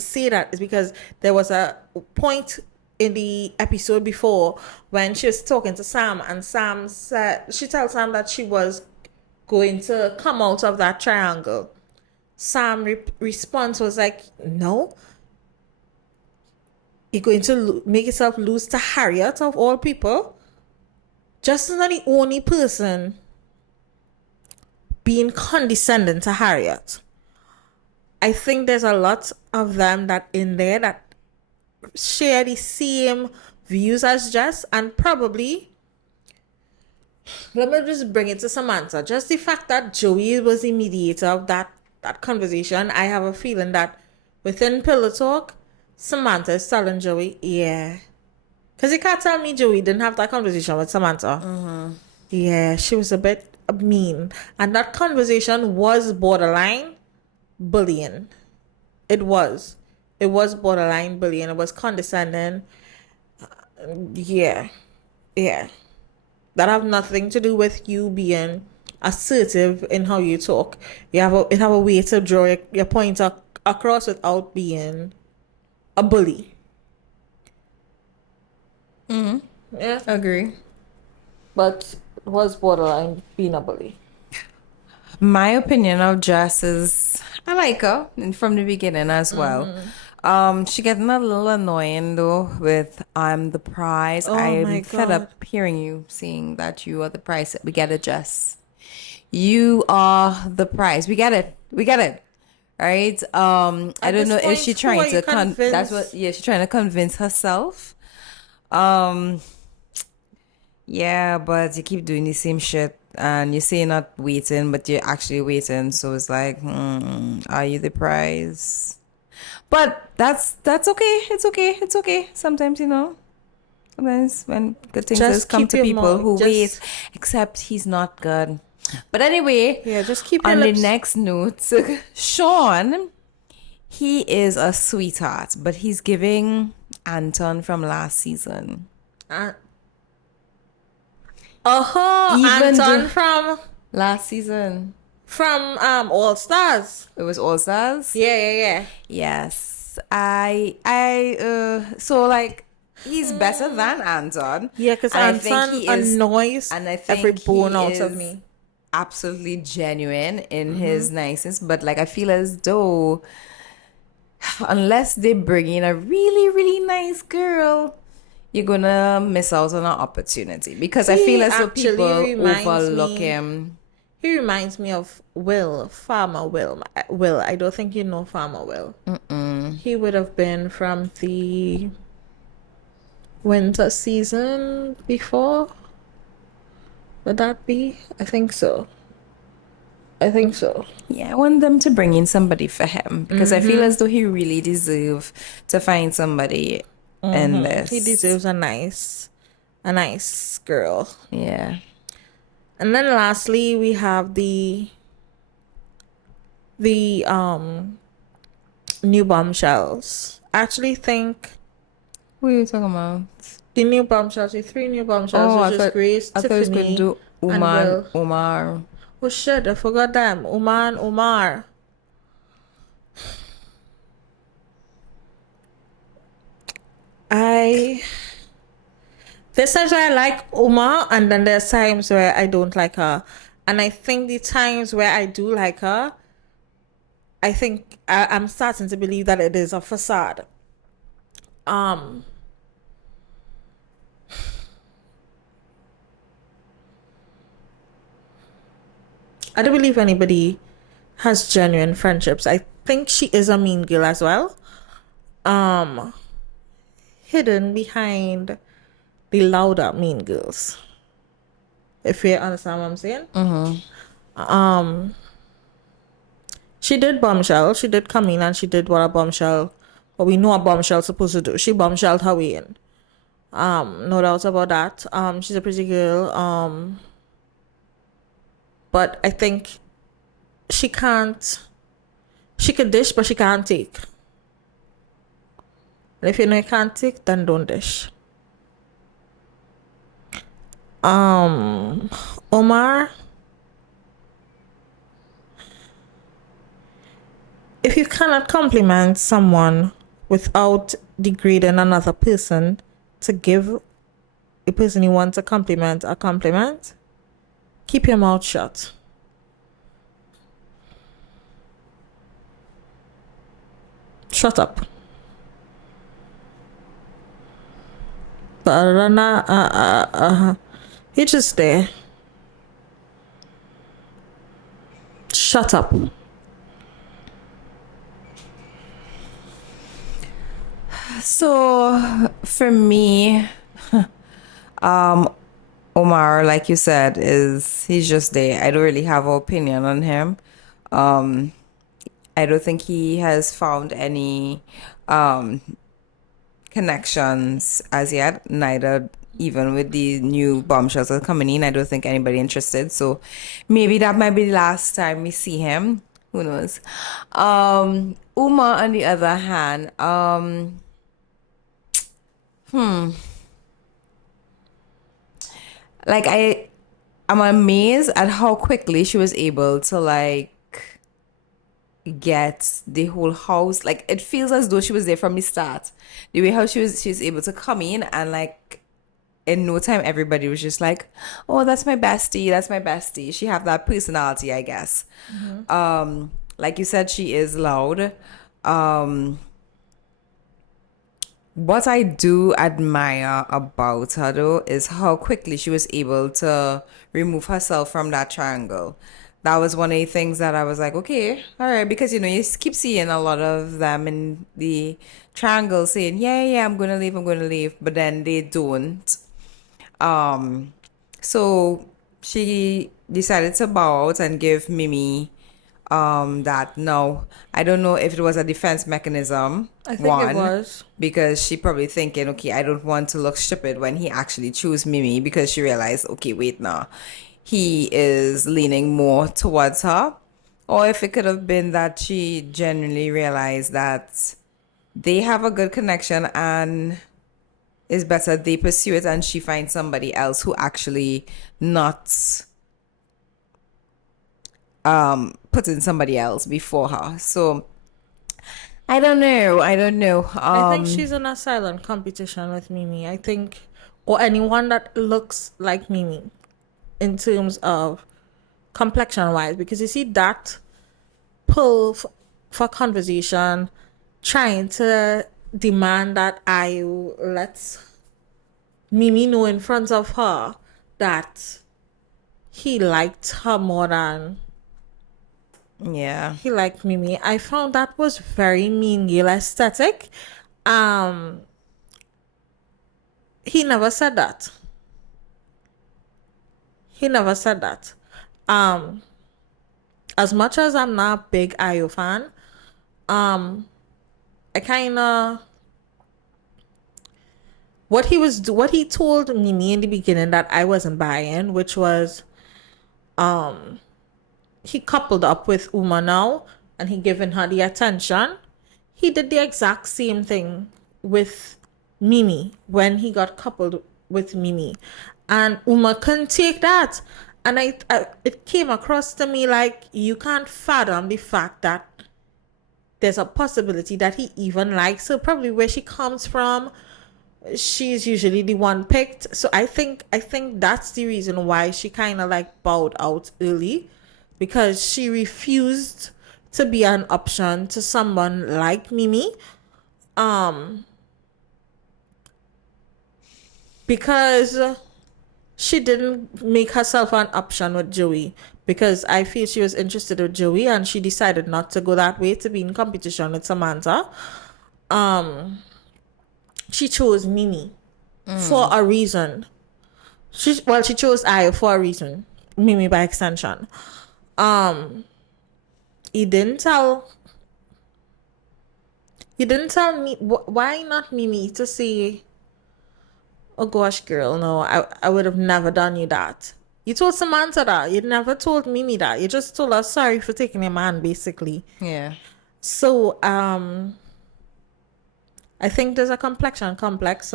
say that is because there was a point in the episode before when she was talking to Sam, and Sam said, she told Sam that she was going to come out of that triangle. Sam response was like, no, you're going to make yourself lose to Harriet of all people. Justin's not the only person being condescending to Harriet. I think there's a lot of them that in there that share the same views as Jess, and probably, let me just bring it to Samantha. Just the fact that Joey was the mediator of that conversation, I have a feeling that within Pillow Talk, Samantha is telling Joey, yeah. Because you can't tell me Joey didn't have that conversation with Samantha. Mm-hmm. Yeah, she was a bit mean. And that conversation was borderline bullying. It was borderline bullying. It was condescending. Yeah. That have nothing to do with you being assertive in how you talk. You have a way to draw your point across without being a bully. Mm-hmm. Yeah. Agree. But it was borderline being a bully. My opinion of Jess is I like her from the beginning as well. She getting a little annoying though with I'm the prize. Oh my I'm fed God. up hearing you saying that you are the prize. We get it, Jess. You are the prize. We get it. Right? I don't this know if point, she who trying are you to that's convinced? what she's trying to convince herself. Yeah, but you keep doing the same shit. and you say you're not waiting, but you're actually waiting. So it's like, are you the prize? But that's okay. It's okay. It's okay. Sometimes, sometimes when good things Just come keep to your people mouth. who wait, Just except he's not good. But anyway, yeah. Just keep your on the lips. next note, Sean, he is a sweetheart, but he's giving Anton from last season. Uh, Even Anton the from last season, All Stars. it was All Stars. Yeah, yeah, yeah. Yes, so like he's better than Anton, Yeah, because and I think Anton he is, annoys and I every think bone he out of is me. absolutely genuine in his niceness. But like I feel as though unless they bring in a really really nice girl, you're gonna miss out on an opportunity because I feel He as though actually people reminds overlook me. him. He reminds me of Farmer Will. Will, I don't think you know Farmer Will. He would have been from the winter season before. Would that be? I think so. I think so. Yeah, I want them to bring in somebody for him because I feel as though he really deserve to find somebody in He this. deserves a nice girl. Yeah. And then lastly, we have the new bombshells. I actually think What are you talking about? the new bombshells, the three new bombshells, Oh, which is Grace, I thought he was going to Tiffany, do and Uma and Will. Omar. Oh shit, I forgot them. Uma and Omar. I There's times where I like Uma, and then there's times where I don't like her. And I think the times where I do like her, I think I'm starting to believe that it is a facade. Um, I don't believe anybody has genuine friendships. I think she is a mean girl as well. Um, Hidden behind the louder mean girls. If you understand what I'm saying. She did bombshell. She did come in and she did what we know a bombshell's supposed to do. She bombshelled her way in. No doubt about that. She's a pretty girl. But I think she can't. She could dish, but she can't take. And if you know you can't take, then don't dish. Omar, if you cannot compliment someone without degrading another person to give a person you want to compliment a compliment, keep your mouth shut. Shut up. But other than that, you just there. Shut up. So for me, Omar, like you said, he's just there. I don't really have an opinion on him. I don't think he has found any connections as yet, neither even with the new bombshells that are coming in. I don't think anybody interested. So maybe that might be the last time we see him. Who knows? Uma, on the other hand, like I'm amazed at how quickly she was able to like get the whole house. Like it feels as though she was there from the start. The way how she was able to come in and like in no time everybody was just like, oh, that's my bestie, that's my bestie. She have that personality, I guess. Like you said, she is loud. What I do admire about her though is how quickly she was able to remove herself from that triangle. That was one of the things that I was like, okay, all right, because you keep seeing a lot of them in the triangle saying, yeah, yeah, I'm gonna leave, but then they don't. So she decided to bow out and give Mimi that no. I don't know if it was a defense mechanism, I think it one, was. because she probably thinking, okay, I don't want to look stupid when he actually choose Mimi, because she realized, okay, wait now, he is leaning more towards her. Or if it could have been that she genuinely realized that they have a good connection and it's better they pursue it and she finds somebody else who actually not putting somebody else before her. So I don't know. I don't know. I think she's in a silent competition with Mimi. I think, or anyone that looks like Mimi in terms of complexion wise, because you see that pull for conversation, trying to demand that I let Mimi know in front of her that he liked her more than Yeah. he liked Mimi. I found that was very mean girl aesthetic. He never said that. He never said that. As much as I'm not a big Ayo fan, I kind of what he told Mimi in the beginning that I wasn't buying, which was he coupled up with Uma now and he given her the attention. He did the exact same thing with Mimi when he got coupled with Mimi, and Uma couldn't take that. And it came across to me like you can't fathom the fact that there's a possibility that he even likes her. Probably where she comes from, she's usually the one picked. So I think that's the reason why she kind of like bowed out early, because she refused to be an option to someone like Mimi. Because she didn't make herself an option with Joey, because I feel she was interested with Joey and she decided not to go that way to be in competition with Samantha. She chose Mimi for a reason. She chose I for a reason. Mimi by extension. He didn't tell me why not Mimi to say, oh gosh, girl, no, I would have never done you that. You told Samantha that. You never told Mimi that. You just told her sorry for taking your man, basically. Yeah. So, I think there's a complexion complex,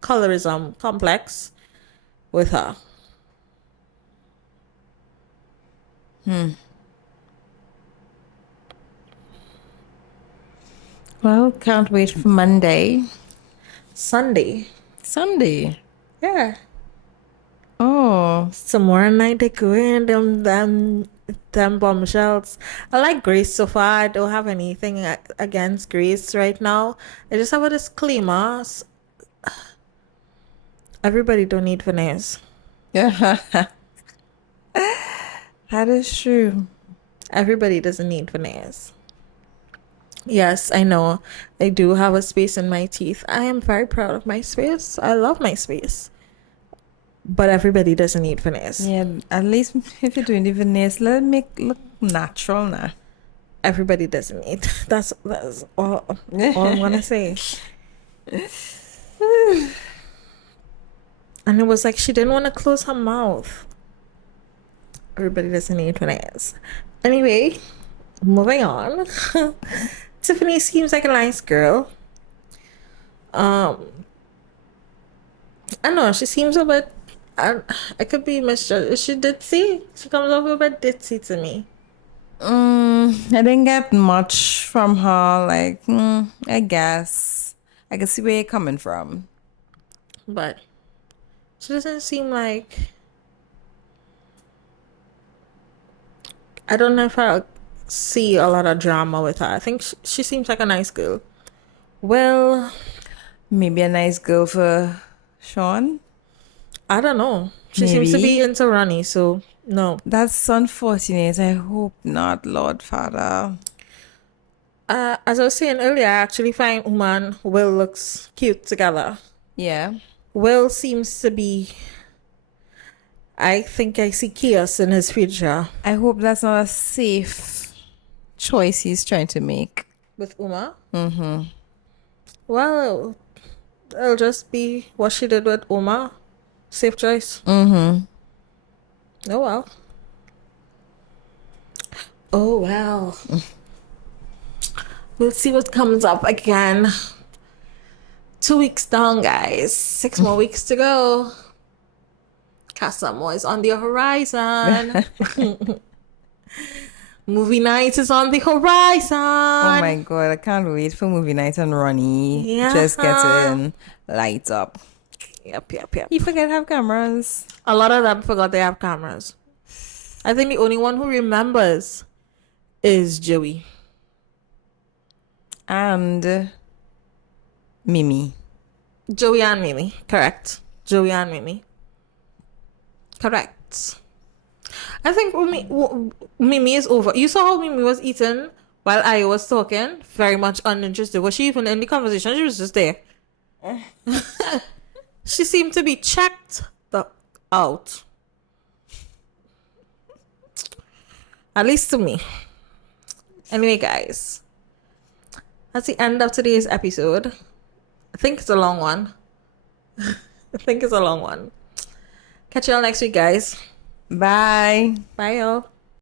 colorism complex with her. Well, can't wait for Monday. Sunday. Sunday. Yeah. Oh. Tomorrow night they go in them bombshells. I like Grace so far. I don't have anything against Grace right now. I just have a disclaimer. Everybody don't need finesse. That is true. Everybody doesn't need finesse. Yes, I know. I do have a space in my teeth. I am very proud of my space. I love my space. But everybody doesn't need finesse. Yeah, at least if you're doing the veneers, let it make look natural now. Everybody doesn't need. That's all I'm gonna say. And it was like she didn't want to close her mouth. Everybody doesn't need finesse. Anyway, moving on. Tiffany seems like a nice girl. I know she seems a bit. I could be misjudged. Is she ditzy? She comes off a bit ditzy to me. I didn't get much from her. Like, I guess I can see where you're coming from. But she doesn't seem like. I don't know if I'll see a lot of drama with her. I think she seems like a nice girl. Well, maybe a nice girl for Sean. I don't know. She seems to be into Ronnie, so no. That's unfortunate. I hope not, Lord Father. As I was saying earlier, I actually find Uma and Will looks cute together. Yeah. Will seems to be I think I see chaos in his future. I hope that's not a safe choice he's trying to make. With Uma? Mm-hmm. Well, it'll just be what she did with Uma. Safe choice. Mm-hmm. Oh, well. Oh, well. We'll see what comes up again. 2 weeks down, guys. 6 more weeks to go. Casamo is on the horizon. Movie night is on the horizon. Oh my god, I can't wait for movie night and Ronnie just getting lights up. Yep. You forget to have cameras. A lot of them forgot they have cameras. I think the only one who remembers is Joey. And Mimi. Joey and Mimi. Correct. Joey and Mimi. Correct. I think Mimi is over. You saw how Mimi was eating while I was talking? Very much uninterested. Was she even in the conversation? She was just there. She seemed to be checked out. At least to me. Anyway, guys. That's the end of today's episode. I think it's a long one. Catch y'all next week, guys. Bye. Bye, y'all.